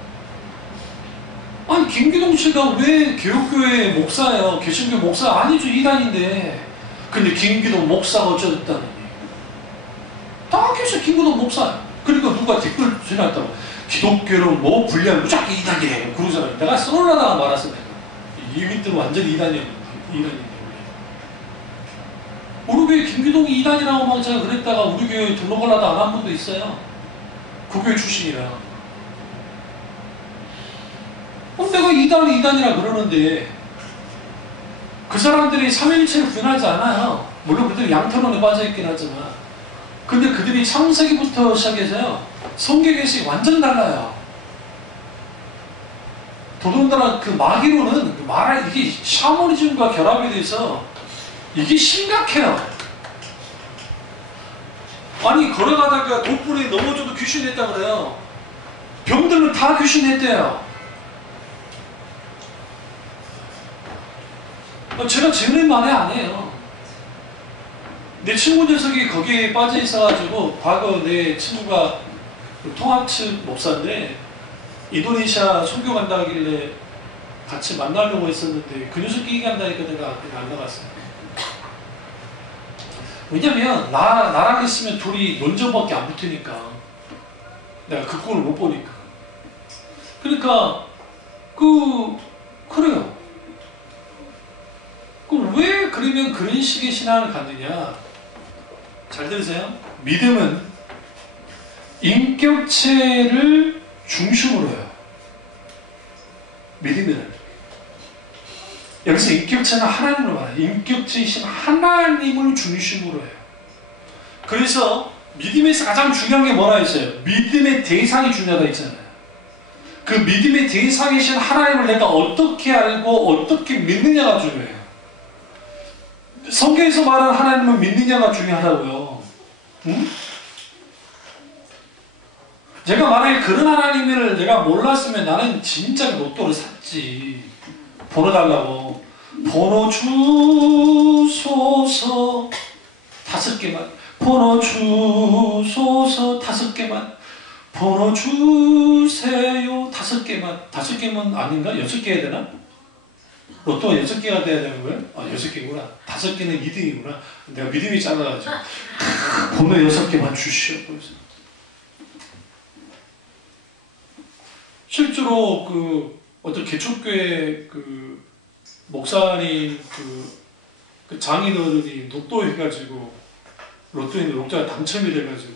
아니 김기동 씨가 왜 개혁교회 목사예요? 개신교 목사 아니죠. 이단인데. 근데 김기동 목사가 어쩌겠다느니. 다 계속 김기동 목사예요. 그러니까 누가 댓글 지났다고 기독교는 뭐 불리하면 무조건 이단이에요. 그러잖아요. 내가 썰어나다가 말았어. 이 밑들은 완전히 이단이었는데. 우리 교회 김기동이 이단이라고 막 제가 그랬다가 우리 교회 등록하려다 안 한 분도 있어요. 그 교회 출신이라. 그럼 내가 이단이라 그러는데 그 사람들이 삼위일체를 부인하지 않아요. 물론 그들이 양태론에 빠져있긴 하지만. 근데 그들이 창세기부터 시작해서요 성경 해석이 완전 달라요. 더더군다나 그 마귀로는 이게 샤머니즘과 결합이 돼서 이게 심각해요. 아니 걸어가다가 돌불에 넘어져도 귀신했다 그래요. 병들면 다 귀신했대요. 제가 지어낸 말이 아니에요. 내 친구 녀석이 거기에 빠져 있어가지고 과거 내 친구가 통합측 목사인데 인도네시아 선교 간다 하길래 같이 만나려고 했었는데 그 녀석이 얘기한다니까 내가 그냥 안 나갔어요. 왜냐면 나랑 있으면 둘이 논점밖에 안 붙으니까. 내가 그 꼴을 못 보니까. 그러니까 그래요. 왜 그러면 그런 식의 신앙을 갖느냐. 잘 들으세요. 믿음은 인격체를 중심으로 해요. 믿으면 여기서 인격체는 하나님으로 말해요. 인격체이신 하나님을 중심으로 해요. 그래서 믿음에서 가장 중요한 게 뭐라 했어요? 믿음의 대상이 중요하다 했잖아요. 그 믿음의 대상이신 하나님을 내가 어떻게 알고 어떻게 믿느냐가 중요해요. 성경에서 말하는 하나님을 믿느냐가 중요하다고요. 응? 제가 만약에 그런 하나님을 내가 몰랐으면 나는 진짜 로또를 샀지. 번호 달라고. 번호 주소서 5개만. 번호 주소서 5개만. 번호 주세요 5개만. 5개면 아닌가? 6개 해야 되나? 로또가 6개가 돼야 되는 거예요? 아, 6개구나. 5개는 2등이구나. 내가 믿음이 작아가지고. 번호 6개만 주시오. 실제로 그 어떤 개척교회 그 목사님 그 장인어른이 로또 해가지고 로또에 로또가 당첨이 돼가지고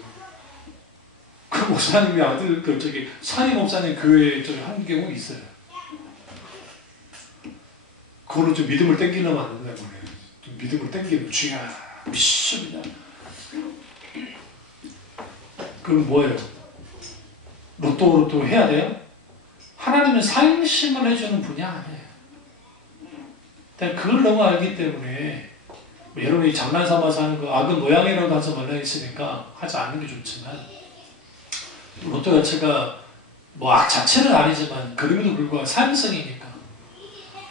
그 목사님의 아들 그 저기 사리 목사님 교회에 저기 한 경우 있어요. 그거는 좀 믿음을 땡기려면 안 된다고 그래요. 좀 믿음을 땡기면 주야 미션이냐. 그럼 뭐예요? 로또 해야 돼요? 하나님은 사행심을 해주는 분이 아니에요. 그걸 너무 알기 때문에 뭐 여러분이 장난삼아서 하는 거 악은 모양이라고 하지 말라 했으니까 하지 않는 게 좋지만 로또 자체가 뭐 악 자체는 아니지만 그럼에도 불구하고 사행성이니까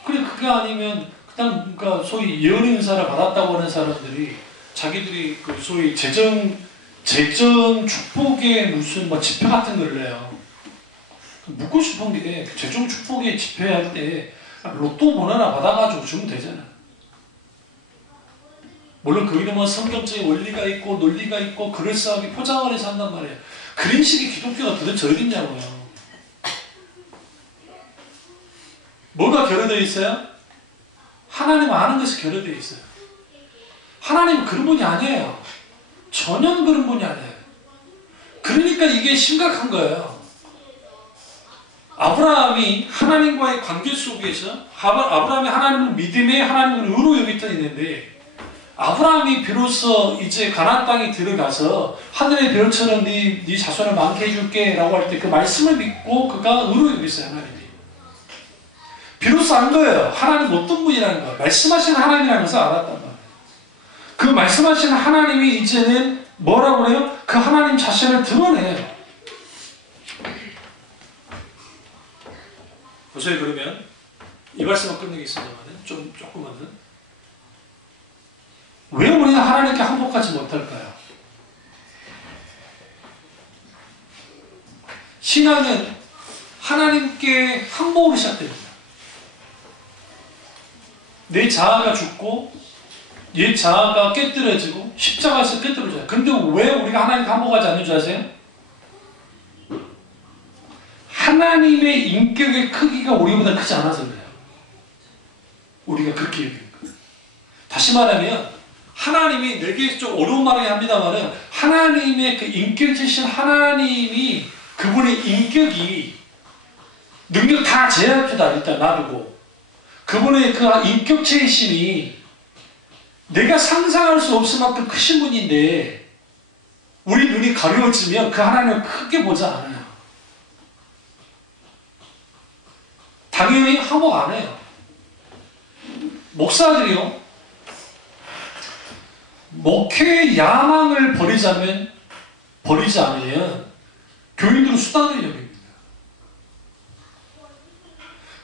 그래 그게 아니면 그냥 그러니까 소위 예언의 은사를 받았다고 하는 사람들이 자기들이 그 소위 재정 축복의 무슨 뭐 지표 같은 걸 내요. 묻고 싶은 게 재정 축복의 집회할 때 로또 번 하나 받아가지고 주면 되잖아. 물론 그 이름은 성경적인 원리가 있고 논리가 있고 그럴싸하게 포장을 해서 한단 말이에요. 그런 식의 기독교가 도대체 어딨냐고요. 뭐가 결여되어 있어요? 하나님 아는 것이 결여되어 있어요. 하나님은 그런 분이 아니에요. 전혀 그런 분이 아니에요. 그러니까 이게 심각한 거예요. 아브라함이 하나님과의 관계 속에서 아브라함이 하나님을 믿음에 하나님을 의로 여겼던 있는데 아브라함이 비로소 이제 가나안 땅에 들어가서 하늘의 별처럼 네 자손을 많게 해줄게 라고 할 때 그 말씀을 믿고 그가 의로 여겼어요. 하나님이 비로소 안 거예요. 하나님 어떤 분이라는 거 말씀하시는 하나님이라는 것을 알았단 말이에요. 그 말씀하시는 하나님이 이제는 뭐라고 그래요? 그 하나님 자신을 드러내요. 보세요. 그러면 이 말씀을 끝내겠습니다만 조금만은 왜 우리는 하나님께 항복하지 못할까요? 신앙은 하나님께 항복으로 시작됩니다. 내 자아가 죽고 옛 자아가 깨뜨려지고 십자가에서 깨뜨려져요. 근데 왜 우리가 하나님께 항복하지 않는 줄 아세요? 하나님의 인격의 크기가 우리보다 크지 않아서 그래요. 우리가 그렇게 여기는 거예요. 다시 말하면 하나님이 내게 좀 어려운 말이긴 합니다만 하나님의 그 인격이신 하나님이 그분의 인격이 능력 다 제압해다 일단 놔두고 그분의 그 인격체이심이 내가 상상할 수 없을 만큼 크신 분인데 우리 눈이 가려워지면 그 하나님을 크게 보지 않아요. 당연히 항복 안 해요. 목사들이요. 목회의 야망을 버리지 않으면 교인들은 수단을 여깁니다.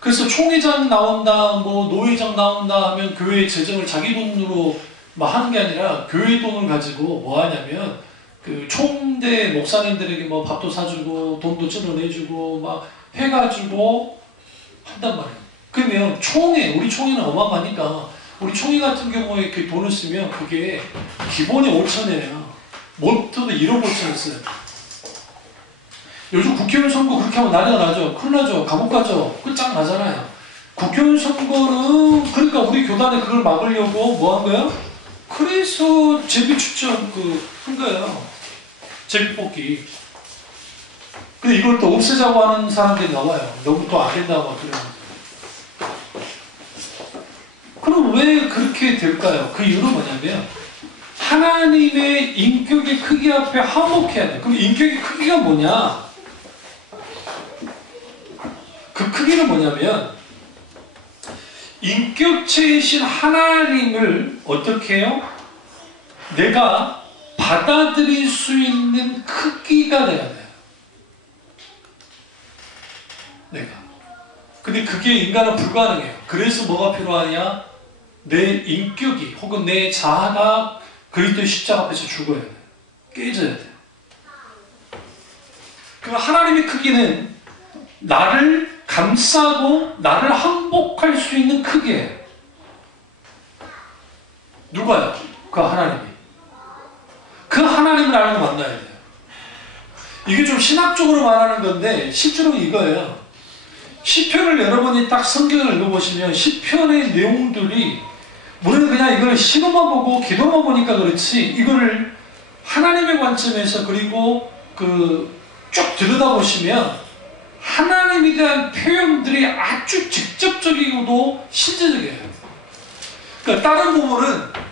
그래서 총회장 나온다, 뭐 노회장 나온다 하면 교회의 재정을 자기 돈으로 막 하는 게 아니라 교회 돈을 가지고 뭐 하냐면 그 총대 목사님들에게 뭐 밥도 사주고 돈도 찔러내주고 막 해가지고 한단 말이에요. 그러면 우리 총회는 어마어마하니까 우리 총회 같은 경우에 그 돈을 쓰면 그게 기본이 5천이에요. 못해도 1억 5천을 써요. 요즘 국회의원 선거 그렇게 하면 난리가 나죠. 큰일 나죠. 감옥 가죠. 끝장 나잖아요. 국회의원 선거는 그러니까 우리 교단에 그걸 막으려고 뭐 한 거예요? 그래서 제비 추천 한 거예요. 제비 뽑기. 근데 이걸 또 없애자고 하는 사람들이 나와요. 너무 또 안 된다고 그러면서. 그럼 왜 그렇게 될까요? 그 이유는 뭐냐면 하나님의 인격의 크기 앞에 항복해야 돼. 그럼 인격의 크기가 뭐냐? 그 크기는 뭐냐면 인격체이신 하나님을 어떻게 해요? 내가 받아들일 수 있는 크기가 돼야 돼요. 내가. 근데 그게 인간은 불가능해요. 그래서 뭐가 필요하냐? 내 인격이 혹은 내 자아가 그리스도의 십자가 앞에서 죽어야 돼요. 깨져야 돼요. 그러니까 하나님의 크기는 나를 감싸고 나를 항복할 수 있는 크기예요. 누가요? 그 하나님이. 그 하나님을 알고 만나야 돼요. 이게 좀 신학적으로 말하는 건데 실제로 이거예요. 시편을 여러분이 딱 성경을 읽어보시면 시편의 내용들이 우리는 그냥 이걸 신호만 보고 기도만 보니까 그렇지 이거를 하나님의 관점에서 그리고 쭉 들여다보시면 하나님에 대한 표현들이 아주 직접적이고도 실제적이에요. 그러니까 다른 부분은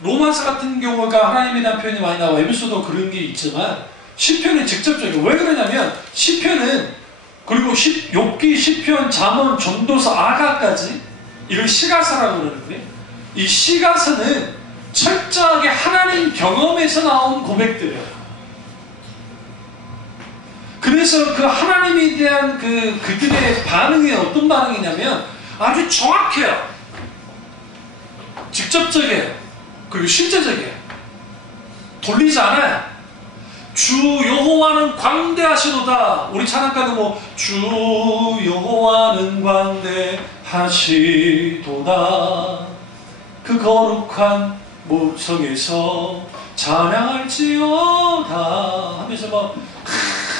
로마서 같은 경우가 하나님에 대한 표현이 많이 나와 에베소도 그런 게 있지만 시편은 직접적이에요. 왜 그러냐면 시편은 그리고 욥기, 시편, 잠언, 전도서, 아가까지 이걸 시가서라고 그러는데 이 시가서는 철저하게 하나님 경험에서 나온 고백들이에요. 그래서 그 하나님에 대한 그들의 반응이 어떤 반응이냐면 아주 정확해요. 직접적이에요. 그리고 실제적이에요. 돌리지 않아요. 주 여호와는 광대하시도다. 우리 찬양가도 주 여호와는 광대하시도다. 그 거룩한 목성에서 찬양할지어다 하면서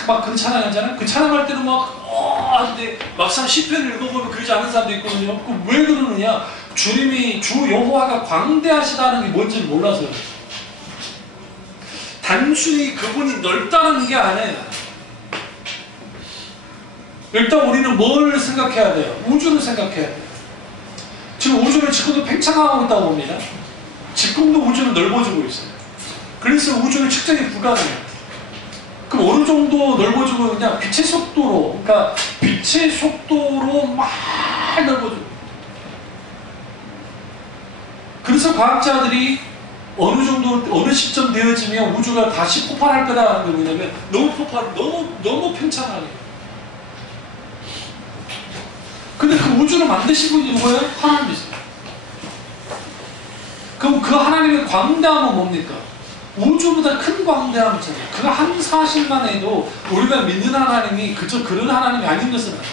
막 그런 찬양하잖아요. 그 찬양할 때는 근데 막상 시편을 읽어보면 그러지 않은 사람도 있거든요. 왜 그러느냐? 주님이 주 여호와가 광대하시다는 게 뭔지를 몰라서요. 단순히 그분이 넓다는 게 아니에요. 일단 우리는 뭘 생각해야 돼요? 우주를 생각해야 돼요. 지금 우주는 지금도 팽창하고 있다고 봅니다. 지금도 우주는 넓어지고 있어요. 그래서 우주는 측정이 불가능해요. 그럼 어느 정도 넓어지고 그냥 빛의 속도로, 그러니까 빛의 속도로 막 넓어지고. 그래서 과학자들이 어느 정도, 어느 시점 되어지면 우주가 다시 폭발할 거다라는 게 뭐냐면 너무 팽창하게. 근데 그 우주를 만드신 분이 누구예요? 하나님이세요. 그럼 그 하나님의 광대함은 뭡니까? 우주보다 큰 광대함이잖아요. 그 한 사실만 해도 우리가 믿는 하나님이 그저 그런 하나님이 아닌 것은 아니에요.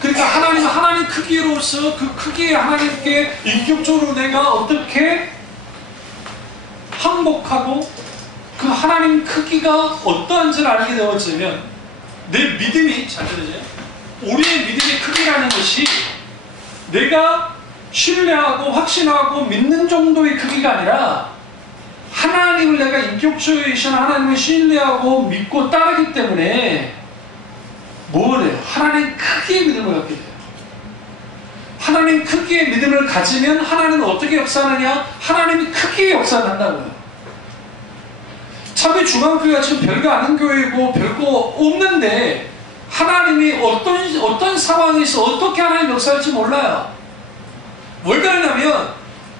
그러니까 하나님은 하나님 크기로서 그 크기의 하나님께 인격적으로 내가 어떻게 항복하고 그 하나님 크기가 어떠한지를 알게 되어지면 내 믿음이, 잘 들으세요? 우리의 믿음의 크기라는 것이 내가 신뢰하고 확신하고 믿는 정도의 크기가 아니라 하나님을 내가 인격적으로 하나님을 신뢰하고 믿고 따르기 때문에 뭘 해요? 하나님 크기의 믿음을 갖게 돼요. 하나님 크기의 믿음을 가지면 하나님은 어떻게 역사하느냐? 하나님이 크기의 역사를 한다고요. 참의 중앙교회가 지금 별거 아닌 교회이고 별거 없는데 하나님이 어떤 상황에서 어떻게 하나님 역사할지 몰라요. 뭘 그러냐면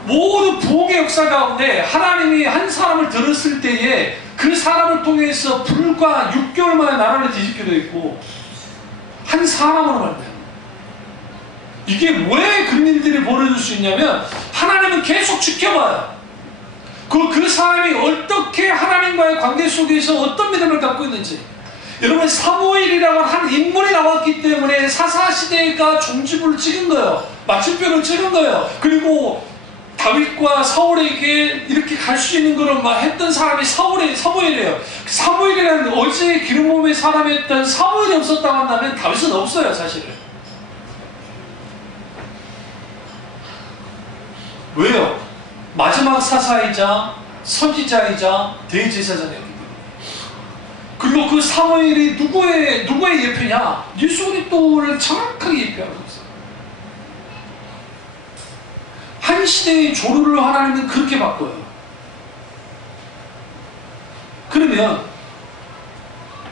모든 부흥의 역사 가운데 하나님이 한 사람을 들었을 때에 그 사람을 통해서 불과 6개월 만에 나라를 뒤집기도 했고 한 사람으로만 돼요. 이게 왜 그런 일들이 벌어질 수 있냐면 하나님은 계속 지켜봐요. 그 사람이 어떻게 하나님과의 관계 속에서 어떤 믿음을 갖고 있는지. 여러분 사무엘이라고 한 인물이 나왔기 때문에 사사시대가 종지부를 찍은 거예요. 마침표를 찍은 거예요. 그리고 다윗과 사울에게 이렇게 갈 수 있는 거를 막 했던 사람이 사무엘이에요. 사무엘이라는 어제 기름 부음의 사람이었던 사무엘이 없었다고 한다면 다윗은 없어요, 사실은. 왜요? 마지막 사사이자 선지자이자 대제사장이었기 때문에. 그리고 그 사무엘이 누구의 예표냐? 예수 그리스도를 정확하게 예표하고 있어요. 한 시대의 조류를 하나님은 그렇게 바꿔요. 그러면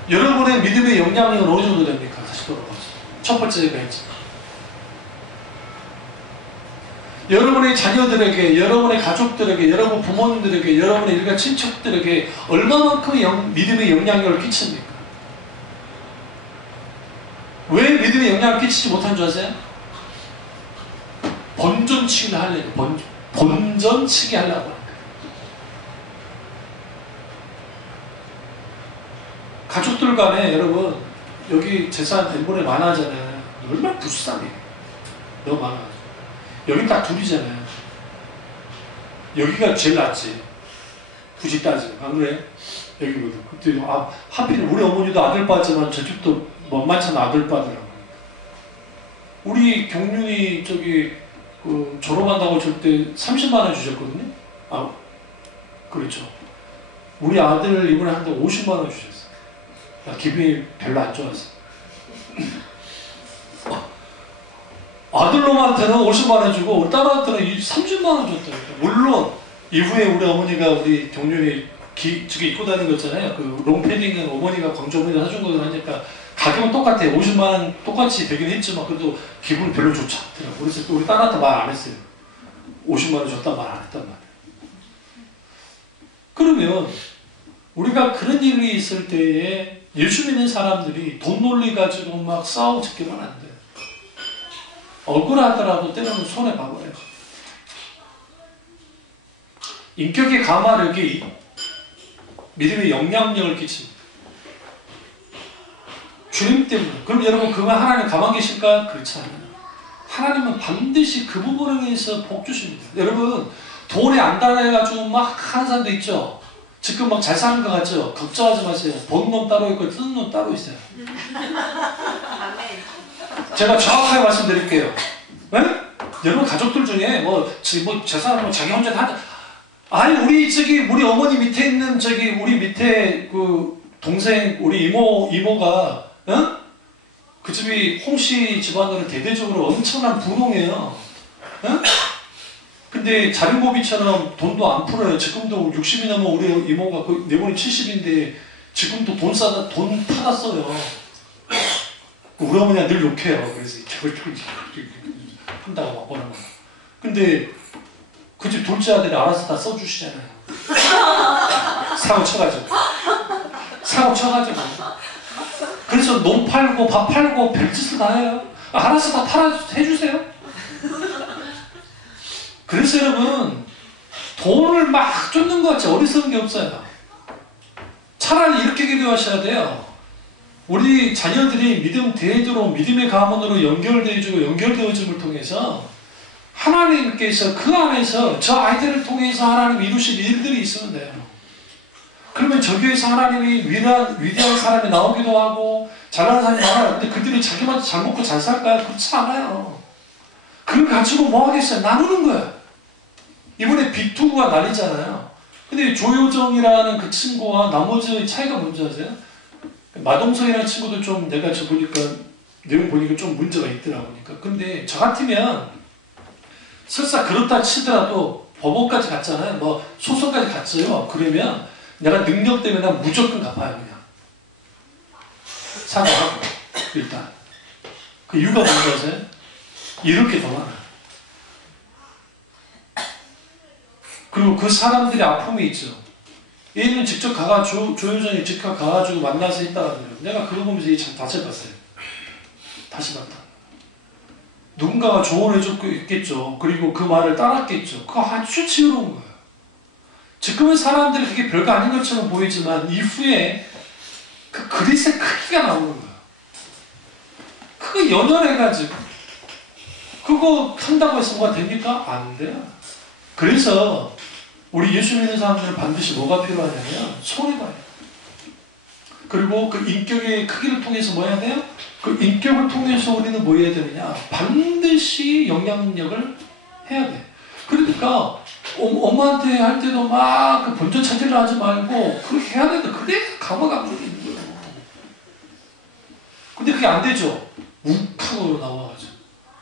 여러분의 믿음의 영향력은 어느 정도 됩니까? 다시 돌아가서 첫 번째 제가 했죠. 여러분의 자녀들에게, 여러분의 가족들에게, 여러분 부모님들에게, 여러분의 일가 친척들에게 얼마만큼 믿음의 영향력을 끼칩니까? 왜 믿음의 영향을 끼치지 못한 줄 아세요? 본전치기를 하려고, 본전치기 하려고 하니까. 가족들 간에 여러분, 여기 재산 n분의 많아잖아요. 얼마나 불쌍해. 너무 많아. 여기 딱 둘이잖아요. 여기가 제일 낫지. 굳이 따지면. 안 그래? 여기거든. 그때, 하필 우리 어머니도 아들빠지만 저쪽도 만만찮은 아들빠더라고. 우리 경륜이 졸업한다고 줄 때 30만원 주셨거든요? 그렇죠. 우리 아들 이번에 한 달 50만원 주셨어. 기분이 별로 안 좋았어. 아들놈한테는 50만원 주고 딸한테는 30만원 줬다니까. 물론 이후에 우리 어머니가 우리 경륜이 저기 입고 다니는 거 있잖아요. 그 롱패딩은 어머니가 광주 어머니가 사준 거긴 하니까 가격은 똑같아요. 50만원 똑같이 되긴 했지만 그래도 기분이 별로 좋지 않더라고요. 그래서 또 우리 딸한테 말 안 했어요. 50만원 줬단 말 안 했단 말이에요. 그러면 우리가 그런 일이 있을 때에 예수 믿는 사람들이 돈 논리 가지고 막 싸우고 짓기만 안 돼. 억울하더라도 때로는 손해봐버려요. 인격의 가마력이 믿음의 영향력을 끼칩니다. 주님 때문에. 그럼 여러분 그만 하나님 가만 계실까? 그렇지 않아요. 하나님은 반드시 그 부분에 의해서 복 주십니다. 여러분 돈에 안 달아가지고 막 하는 사람도 있죠. 지금 막 잘 사는 것 같죠? 걱정하지 마세요. 번 놈 따로 있고 뜨는 놈 따로 있어요. 제가 정확하게 말씀드릴게요. 네? 여러분 가족들 중에 재산 자기 혼자 다 아니 우리 어머니 밑에 있는 우리 밑에 그 동생 우리 이모가 그 집이 홍씨 집안으로 대대적으로 엄청난 부동이에요. 근데 자린고비처럼 돈도 안 풀어요. 지금도 60이 넘은 우리 이모가 내분이 70인데 지금도 돈 타다 써요. 우리 어머니가 늘 욕해요. 그래서 저걸 한다고 막 보는 거. 근데 그 집 둘째 아들이 알아서 다 써주시잖아요. 사고 쳐가지고. 그래서 농 팔고 밥 팔고 별짓을 다 해요. 알아서 다 해주세요. 그래서 여러분 돈을 막 쫓는 것 같이 어리석은 게 없어요. 차라리 이렇게 기도하셔야 돼요. 우리 자녀들이 믿음의 가문으로 연결되어짐을 통해서 하나님께서 그 안에서 저 아이들을 통해서 하나님 이루실 일들이 있으면 돼요. 그러면 저기에서 하나님이 위대한 사람이 나오기도 하고 잘하는 사람이 나와요. 근데 그들이 자기만 잘 먹고 잘 살까요? 그렇지 않아요. 그걸 가지고 뭐 하겠어요? 나누는 거예요. 이번에 빅투구가 난리잖아요. 근데 조효정이라는 그 친구와 나머지의 차이가 뭔지 아세요? 마동석이라는 친구도 좀 내가 내용 보니까 좀 문제가 있더라고. 근데 저 같으면 설사 그렇다 치더라도 법원까지 갔잖아요. 뭐 소송까지 갔어요. 그러면 내가 능력 때문에 난 무조건 갚아요. 그냥 사과하고 일단 그 이유가 뭔지 아세요? 이렇게 더 많아요. 그리고 그 사람들의 아픔이 있죠. 얘는 직접 조효정이 직접 가가지고 만나서 했다가 내가 그거 보면서 참 다시 봤어요. 다시 봤다. 누군가가 조언해줬겠죠. 그리고 그 말을 따랐겠죠. 그거 아주 지혜로운 거예요. 지금은 사람들이 그게 별거 아닌 것처럼 보이지만 이후에 그 그릇의 크기가 나오는 거예요. 그거 연연해가지고 그거 한다고 해서 뭐가 됩니까? 안 돼요. 그래서 우리 예수 믿는 사람들은 반드시 뭐가 필요하냐면 손해봐요. 그리고 그 인격의 크기를 통해서 뭐 해야 돼요? 그 인격을 통해서 우리는 뭐 해야 되느냐? 반드시 영향력을 해야 돼. 그러니까 엄마한테 할 때도 막 그 본전 차지를 하지 말고 그렇게 해야 된다. 그게 감화감정이 있는 거예요. 근데 그게 안 되죠. 욱하고 나와가지고.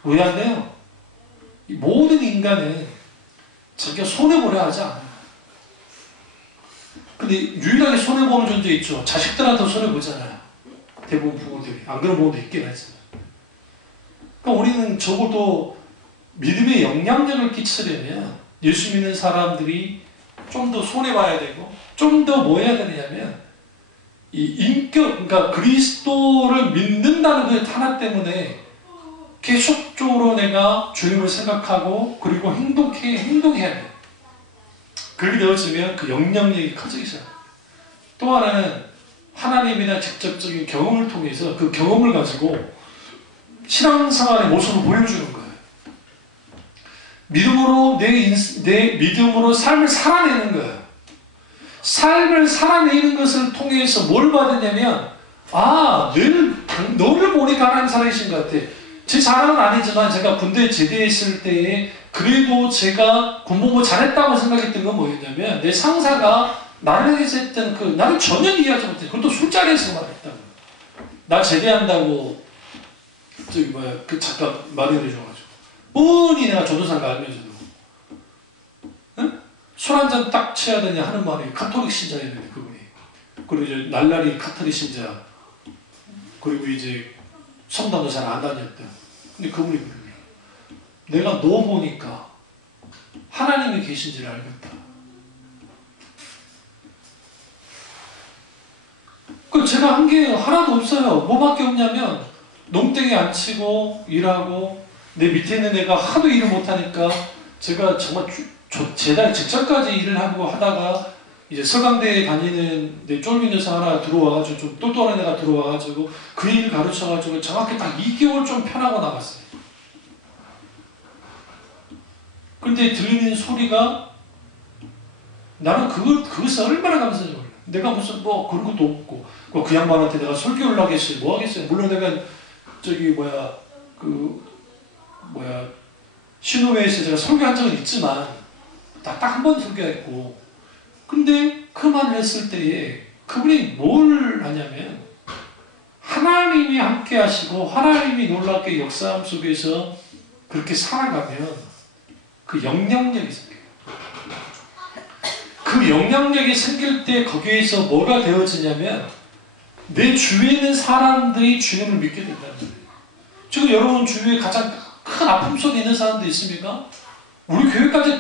왜 안 돼요? 이 모든 인간은 자기가 손해보려 하지 않아요. 근데 유일하게 손해보는 존재 있죠. 자식들한테 손해보잖아요. 대부분 부모들이. 안 그런 부모도 있긴 하지만. 그러니까 우리는 적어도 믿음의 영향력을 끼치려면 예수 믿는 사람들이 좀 더 손해봐야 되고 좀 더 뭐 해야 되냐면 이 인격, 그러니까 그리스도를 믿는다는 그 하나 때문에 계속적으로 내가 주님을 생각하고 그리고 행동해야 돼. 그렇게 되어지면 그 영향력이 커지기 시작해요. 또 하나는 하나님이나 직접적인 경험을 통해서 그 경험을 가지고 신앙생활의 모습을 보여주는 거예요. 믿음으로 내 믿음으로 삶을 살아내는 거예요. 삶을 살아내는 것을 통해서 뭘 받았냐면 너를 보니까 하나님 살아계신 것 같아. 제 자랑은 아니지만 제가 군대 제대했을 때에 그래도 제가 군복무 잘했다고 생각했던 건 뭐였냐면 내 상사가 나를 했을 나를 전혀 이해하지 못해. 그것도 술자리에서 말했다고. 나 제대한다고 잠깐 말을 해줘가지고 뻔히 내가 전도사를 알면서도 응? 술 한잔 딱 취해야 되냐 하는 말이 카톨릭 신자였는데 그분이. 그리고 이제 날라리 카톨릭 신자 그리고 이제 성당도 잘 안 다녔다. 근데 그분이 그러더라고요. 내가 너 보니까 하나님이 계신지를 알겠다. 제가 한 게 하나도 없어요. 뭐밖에 없냐면 농땡이 안 치고 일하고 내 밑에 있는 애가 하도 일을 못하니까 제가 정말 재단 직전까지 일을 하고 하다가 이제 서강대에 다니는 내 쫄미 녀석 하나 들어와가지고 좀 똘똘한 애가 들어와가지고 그 일을 가르쳐가지고 정확히 딱 2개월 좀 편하고 나갔어요. 근데 들리는 소리가 나는 그것을 얼마나 감사한지 몰라. 내가 무슨 그런 것도 없고 그 양반한테 내가 설교를 하겠어요. 뭐 하겠어요. 물론 내가 신호회에서 제가 설교한 적은 있지만 딱 한 번 설교했고 근데 그 말을 했을 때에 그분이 뭘 하냐면 하나님이 함께 하시고 하나님이 놀랍게 역사함 속에서 그렇게 살아가면 그 영향력이 생겨요. 그 영향력이 생길 때 거기에서 뭐가 되어지냐면 내 주위에 있는 사람들이 주님을 믿게 된다는 거예요. 지금 여러분 주위에 가장 큰 아픔 속에 있는 사람도 있습니까? 우리 교회까지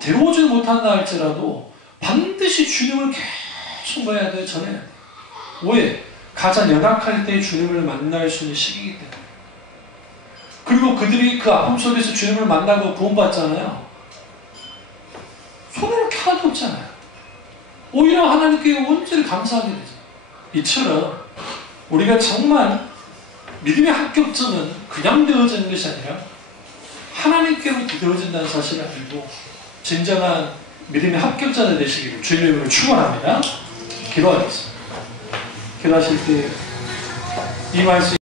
데려오지 못한다 할지라도 반드시 주님을 계속 뭐해야 돼요? 전해야 돼요. 왜? 가장 연약할 때 주님을 만날 수 있는 시기이기 때문에. 그리고 그들이 그 아픔 속에서 주님을 만나고 구원받잖아요. 손을 켜도 없잖아요. 오히려 하나님께 온전히 감사하게 되죠. 이처럼 우리가 정말 믿음의 합격점은 그냥 되어지는 것이 아니라 하나님께로 되어진다는 사실을 알고 진정한 믿음의 합격자가 되시기를 주님의 이름으로 축원합니다. 기도하겠습니다. 기도하실 때 이 말씀